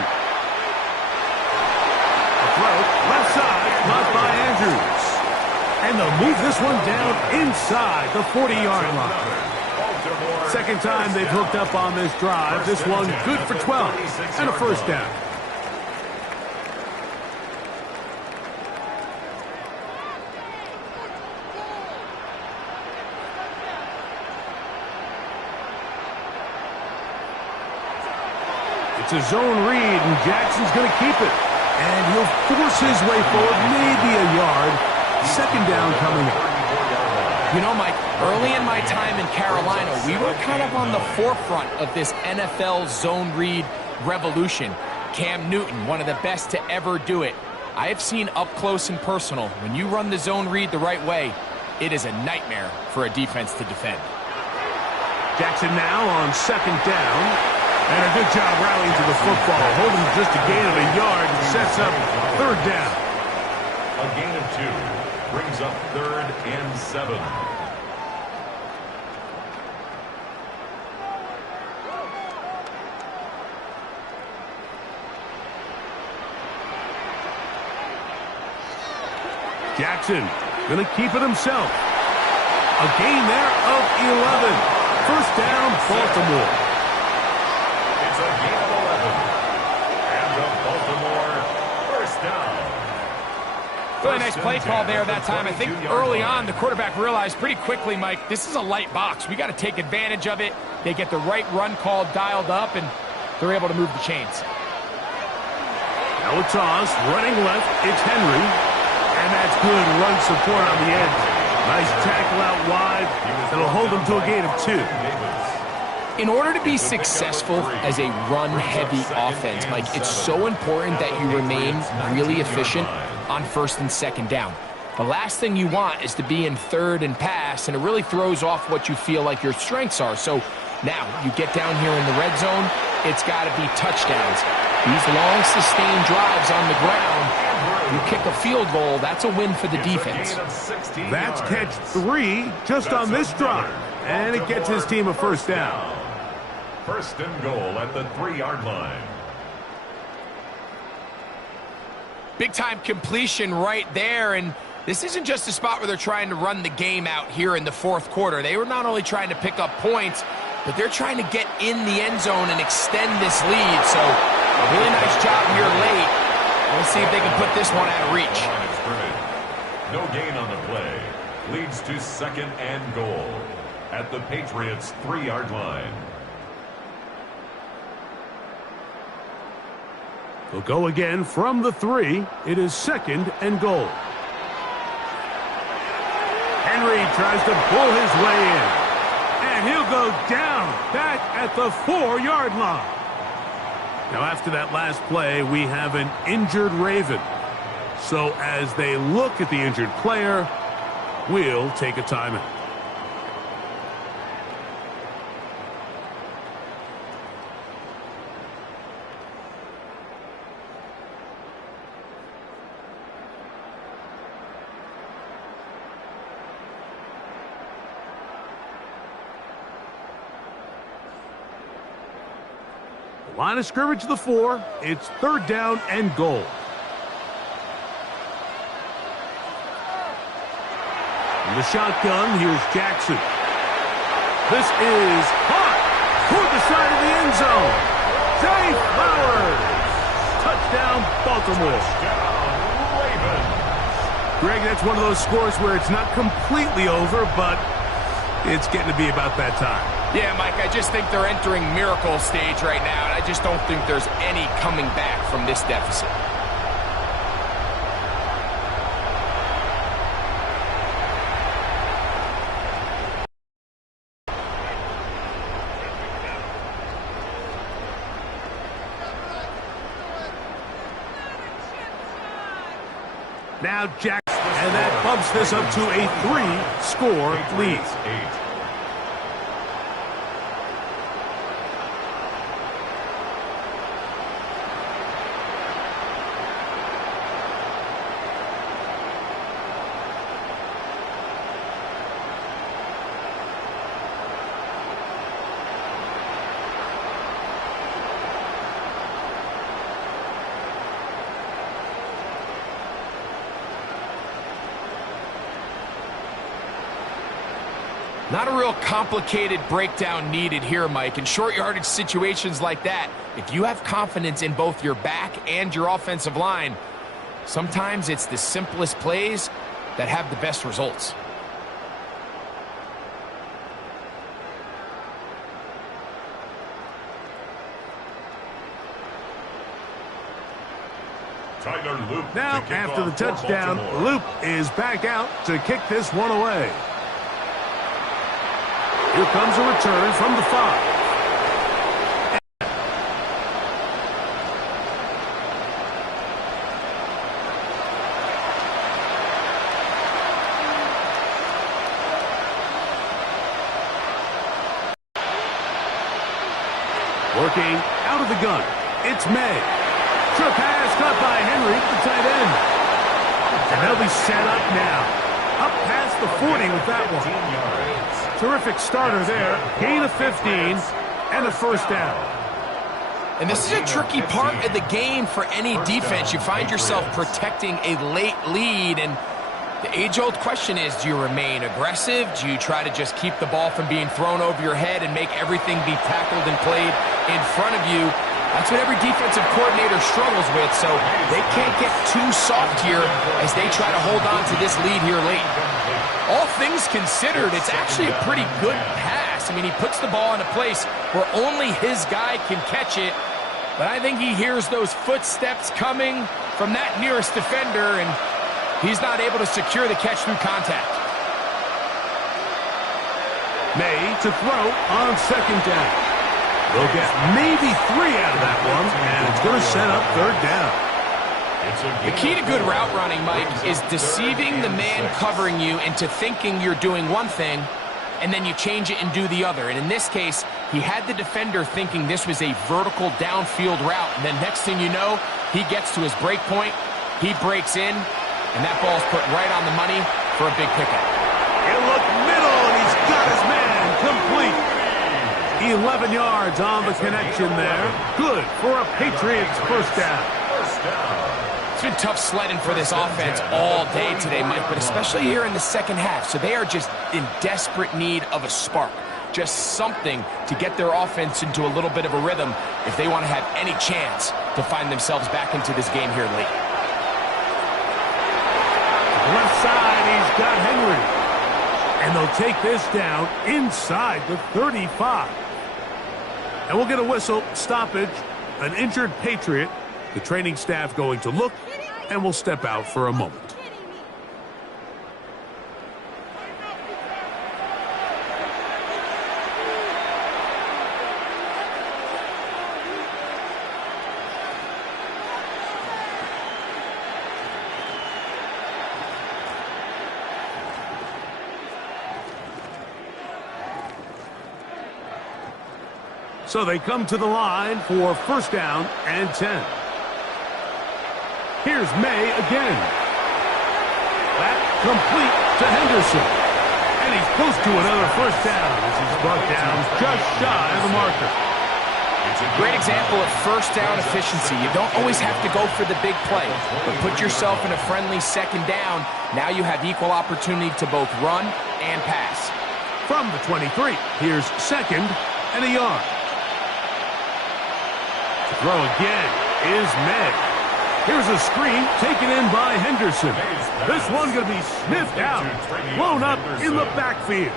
throw, left side, caught by Andrews. And they'll move this one down inside the 40-yard line. Second time they've hooked up on this drive. This one good for 12 and a first down. It's a zone read, and Jackson's going to keep it. And he'll force his way forward, maybe a yard. Second down coming up. You know, Mike, early in my time in Carolina, we were kind of on the forefront of this NFL zone read revolution. Cam Newton, one of the best to ever do it. I have seen up close and personal, when you run the zone read the right way, it is a nightmare for a defense to defend. Jackson now on second down. And a good job rallying to the football, holding just a gain of a yard and sets up third down. A gain of 2 brings up 3rd and 7. Jackson going to keep it himself. A gain there of 11. First down, Baltimore. It's a gain of 11. And the Baltimore first down. Really nice play call there that time. I think early on the quarterback realized pretty quickly, Mike, this is a light box. We got to take advantage of it. They get the right run call dialed up, and they're able to move the chains. Now a toss, running left, it's Henry. And that's good run support on the end. Nice tackle out wide. It'll hold them to a gain of 2. In order to be successful as a run-heavy offense, Mike, it's so important that you remain really efficient on first and second down. The last thing you want is to be in third and pass, and it really throws off what you feel like your strengths are. So now you get down here in the red zone, it's got to be touchdowns. These long, sustained drives on the ground, you kick a field goal, that's a win for the defense. That's catch 3 just on this drive, and it gets his team a first down. First and goal at the 3-yard line. Big-time completion right there, and this isn't just a spot where they're trying to run the game out here in the fourth quarter. They were not only trying to pick up points, but they're trying to get in the end zone and extend this lead. So a really nice job here late. We'll see if they can put this one out of reach. No gain on the play. Leads to second and goal at the Patriots' 3-yard line. They'll go again from the 3. It is second and goal. Henry tries to pull his way in. And he'll go down back at the 4-yard line. Now after that last play, we have an injured Raven. So as they look at the injured player, we'll take a timeout. Line of scrimmage to the 4. It's third down and goal. In the shotgun, here's Jackson. This is hot toward the side of the end zone. Zay Flowers. Touchdown, Baltimore. Greg, that's one of those scores where it's not completely over, but it's getting to be about that time. Yeah, Mike, I just think they're entering miracle stage right now, and I just don't think there's any coming back from this deficit. Now Jackson, and that bumps this up to a 3-score lead. Not a real complicated breakdown needed here, Mike. In short yardage situations like that, if you have confidence in both your back and your offensive line, sometimes it's the simplest plays that have the best results. Now, after the touchdown, Loop is back out to kick this one away. Here comes a return from the 5. Working out of the gun. It's May. Trip pass caught by Henry, the tight end. And they'll be set up now. Up past the 40 with that one. Terrific starter there. Gain of 15 and a first down. And this is a tricky part of the game for any defense. You find yourself protecting a late lead, and The age-old question is, do you remain aggressive? Do you try to just keep the ball from being thrown over your head and make everything be tackled and played in front of you? That's what every defensive coordinator struggles with, so they can't get too soft here as they try to hold on to this lead here late. All things considered, it's actually a pretty good pass. I mean, he puts the ball in a place where only his guy can catch it, but I think he hears those footsteps coming from that nearest defender, and he's not able to secure the catch through contact. May to throw on second down. They'll get maybe 3 out of that one, and it's going to set up third down. The key to good route running, Mike, is deceiving the man covering you into thinking you're doing one thing, and then you change it and do the other. And in this case, he had the defender thinking this was a vertical downfield route, and then next thing you know, he gets to his break point, he breaks in, and that ball's put right on the money for a big pickup. He'll look middle, and he's got his man complete. 11 yards on the connection there. Good for a Patriots first down. It's been tough sledding for this offense all day today, Mike, but especially here in the second half. So they are just in desperate need of a spark, just something to get their offense into a little bit of a rhythm if they want to have any chance to find themselves back into this game here late. Left side, he's got Henry. And they'll take this down inside the 35. And we'll get a whistle, stoppage, an injured Patriot. The training staff going to look, and we'll step out for a moment. So they come to the line for first down and 10. Here's May again. That complete to Henderson. And he's close to another first down as he's brought down just shy of the marker. Great example of first down efficiency. You don't always have to go for the big play, but put yourself in a friendly second down. Now you have equal opportunity to both run and pass. From the 23, here's second and a yard. To throw again is May. Here's a screen taken in by Henderson. This one's going to be sniffed out, blown up in the backfield.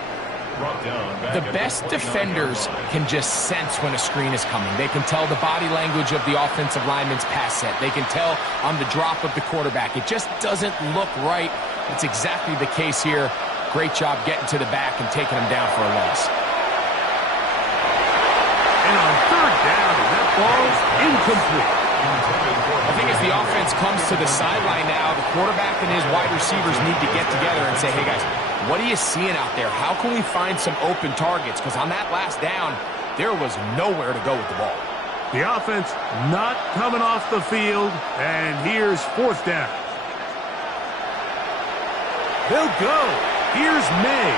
The best defenders can just sense when a screen is coming. They can tell the body language of the offensive lineman's pass set. They can tell on the drop of the quarterback. It just doesn't look right. It's exactly the case here. Great job getting to the back and taking him down for a loss. And on third down, that ball's incomplete. I think as the offense comes to the sideline now, the quarterback and his wide receivers need to get together and say, hey guys, what are you seeing out there? How can we find some open targets? Because on that last down, there was nowhere to go with the ball. The offense not coming off the field, and here's fourth down. They'll go. Here's May.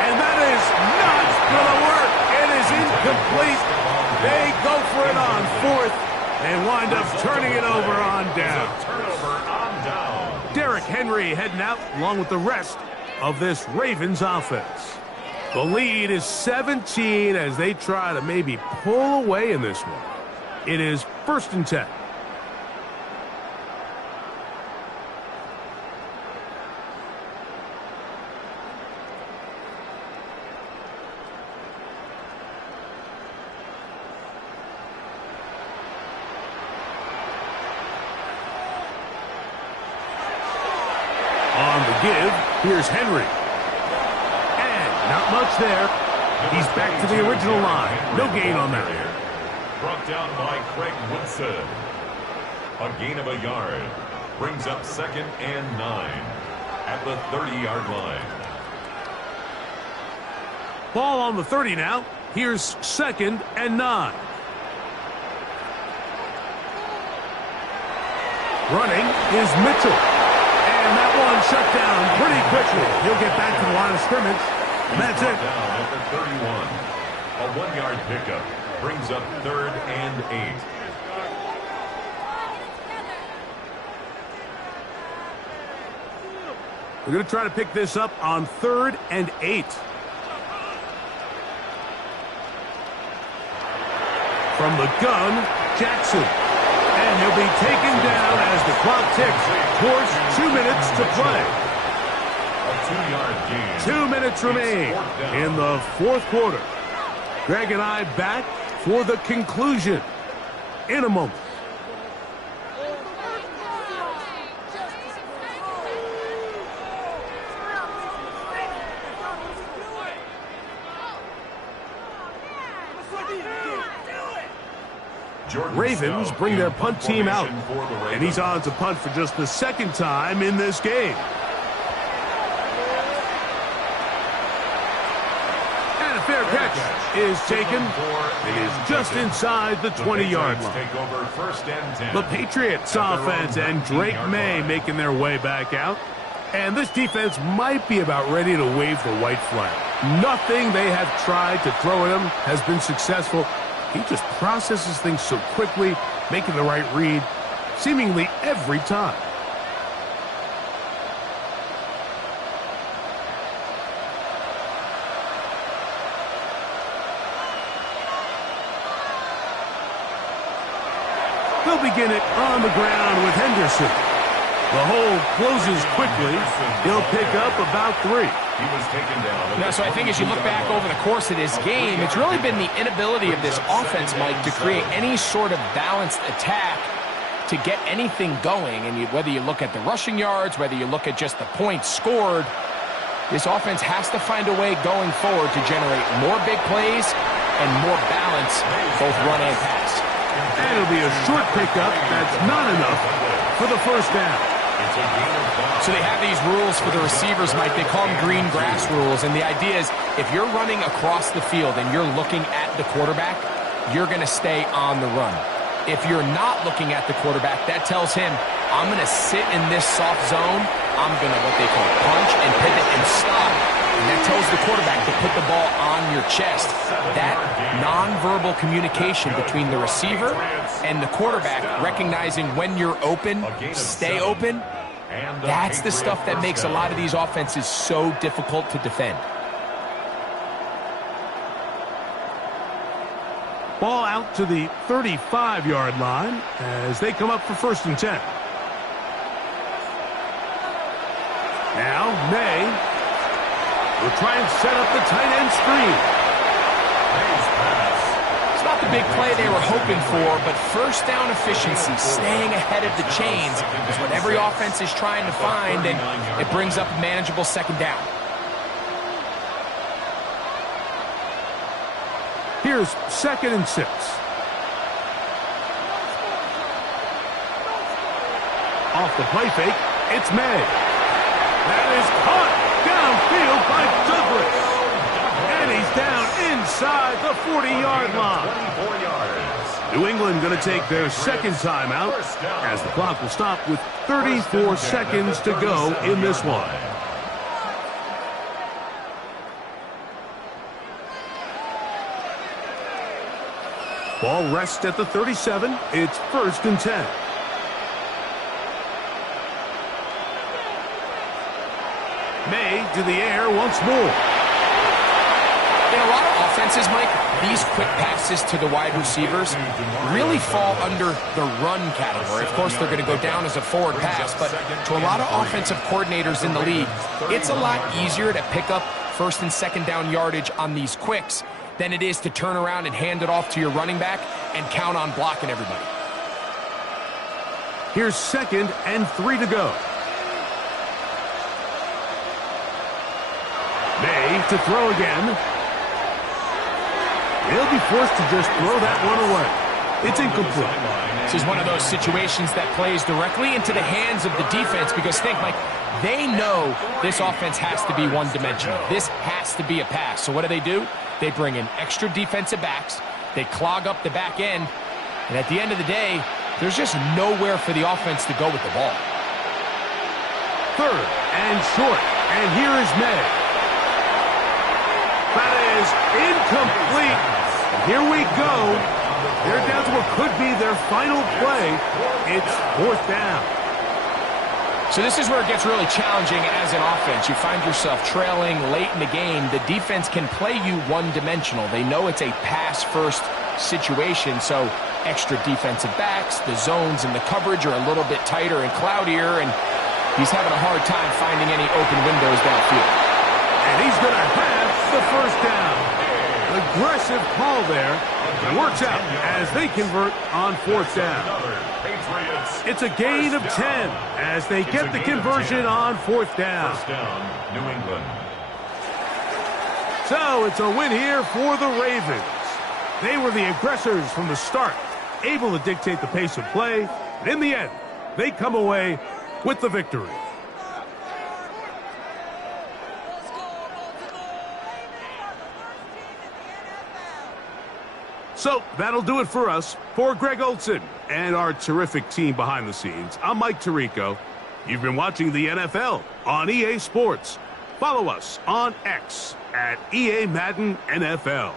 And that is not going to work. It is incomplete. They go for it on fourth and wind up turning it over on down. Derrick Henry heading out along with the rest of this Ravens offense. The lead is 17 as they try to maybe pull away in this one. It is first and 10. On the give, here's Henry. And not much there. He's back to the original line. No gain on that. Brought down by Craig Woodson. A gain of a yard. Brings up second and 9 at the 30-yard line. Ball on the 30 now. Here's second and 9. Running is Mitchell. And that one shut down pretty quickly. He'll get back to the line of scrimmage. And that's it. Down at the 31. A 1-yard pickup brings up third and 8. They're going to try to pick this up on 3rd and 8. From the gun, Jackson. And he'll be taken down as the clock ticks towards 2 minutes to play. A 2-yard gain. 2 minutes remain in the 4th quarter. Greg and I back for the conclusion in a moment. Ravens bring their punt team out, and he's on to punt for just the 2nd time in this game. And a fair catch is taken. It is just inside the 20-yard line. The Patriots offense and Drake May making their way back out. And this defense might be about ready to wave the white flag. Nothing they have tried to throw at him has been successful. He just processes things so quickly, making the right read, seemingly every time. They'll begin it on the ground with Henderson. The hole closes quickly. He'll pick up about 3. He was taken down. Now, so I think as you look back over the course of this game, it's really been the inability of this offense, Mike, to create any sort of balanced attack to get anything going. And whether you look at the rushing yards, whether you look at just the points scored, this offense has to find a way going forward to generate more big plays and more balance, both run and pass. And it'll be a short pickup. That's not enough for the 1st down. So they have these rules for the receivers, Mike. They call them green grass rules. And the idea is if you're running across the field and you're looking at the quarterback, you're going to stay on the run. If you're not looking at the quarterback, that tells him, I'm going to sit in this soft zone. I'm going to what they call punch and pivot and stop. And that tells the quarterback to put the ball on your chest. That nonverbal communication between the receiver and the quarterback, recognizing when you're open, stay open, that's the stuff that makes a lot of these offenses so difficult to defend. Ball out to the 35-yard line as they come up for 1st and 10. Now, May will try and set up the tight end screen. It's not the big play they were hoping for, but 1st down efficiency, staying ahead of the chains, is what every offense is trying to find, and it brings up a manageable 2nd down. Here's 2nd and 6. Off the play fake, it's May. That is caught downfield by Douglas. And he's down inside the 40-yard line. New England going to take their 2nd timeout as the clock will stop with 34 seconds to go in this one. Ball rests at the 37. It's 1st and 10. May to the air once more. In a lot of offenses, Mike, these quick passes to the wide receivers really fall under the run category. Of course, they're going to go down as a forward pass, but to a lot of offensive coordinators in the league, it's a lot easier to pick up 1st and 2nd down yardage on these quicks than it is to turn around and hand it off to your running back and count on blocking everybody. Here's 2nd and 3 to go. May to throw again. He'll be forced to just throw that one away. It's incomplete. This is one of those situations that plays directly into the hands of the defense because think, Mike, they know this offense has to be one-dimensional. This has to be a pass. So what do? They bring in extra defensive backs. They clog up the back end. And at the end of the day, there's just nowhere for the offense to go with the ball. 3rd and short. And here is May. That is incomplete. And here we go. They're down to what could be their final play. It's 4th down. So this is where it gets really challenging as an offense. You find yourself trailing late in the game. The defense can play you one-dimensional. They know it's a pass-first situation, so extra defensive backs, the zones and the coverage are a little bit tighter and cloudier, and he's having a hard time finding any open windows downfield. And he's going to have the first down. Aggressive call there. It works out as they convert on fourth down. It's a gain of 10 as they get the conversion on fourth down. First down, New England. So it's a win here for the Ravens. They were the aggressors from the start, able to dictate the pace of play. And in the end, they come away with the victory. So that'll do it for us. For Greg Olson and our terrific team behind the scenes, I'm Mike Tirico. You've been watching the NFL on EA Sports. Follow us on X at EA Madden NFL.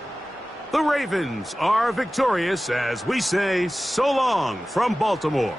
The Ravens are victorious as we say so long from Baltimore.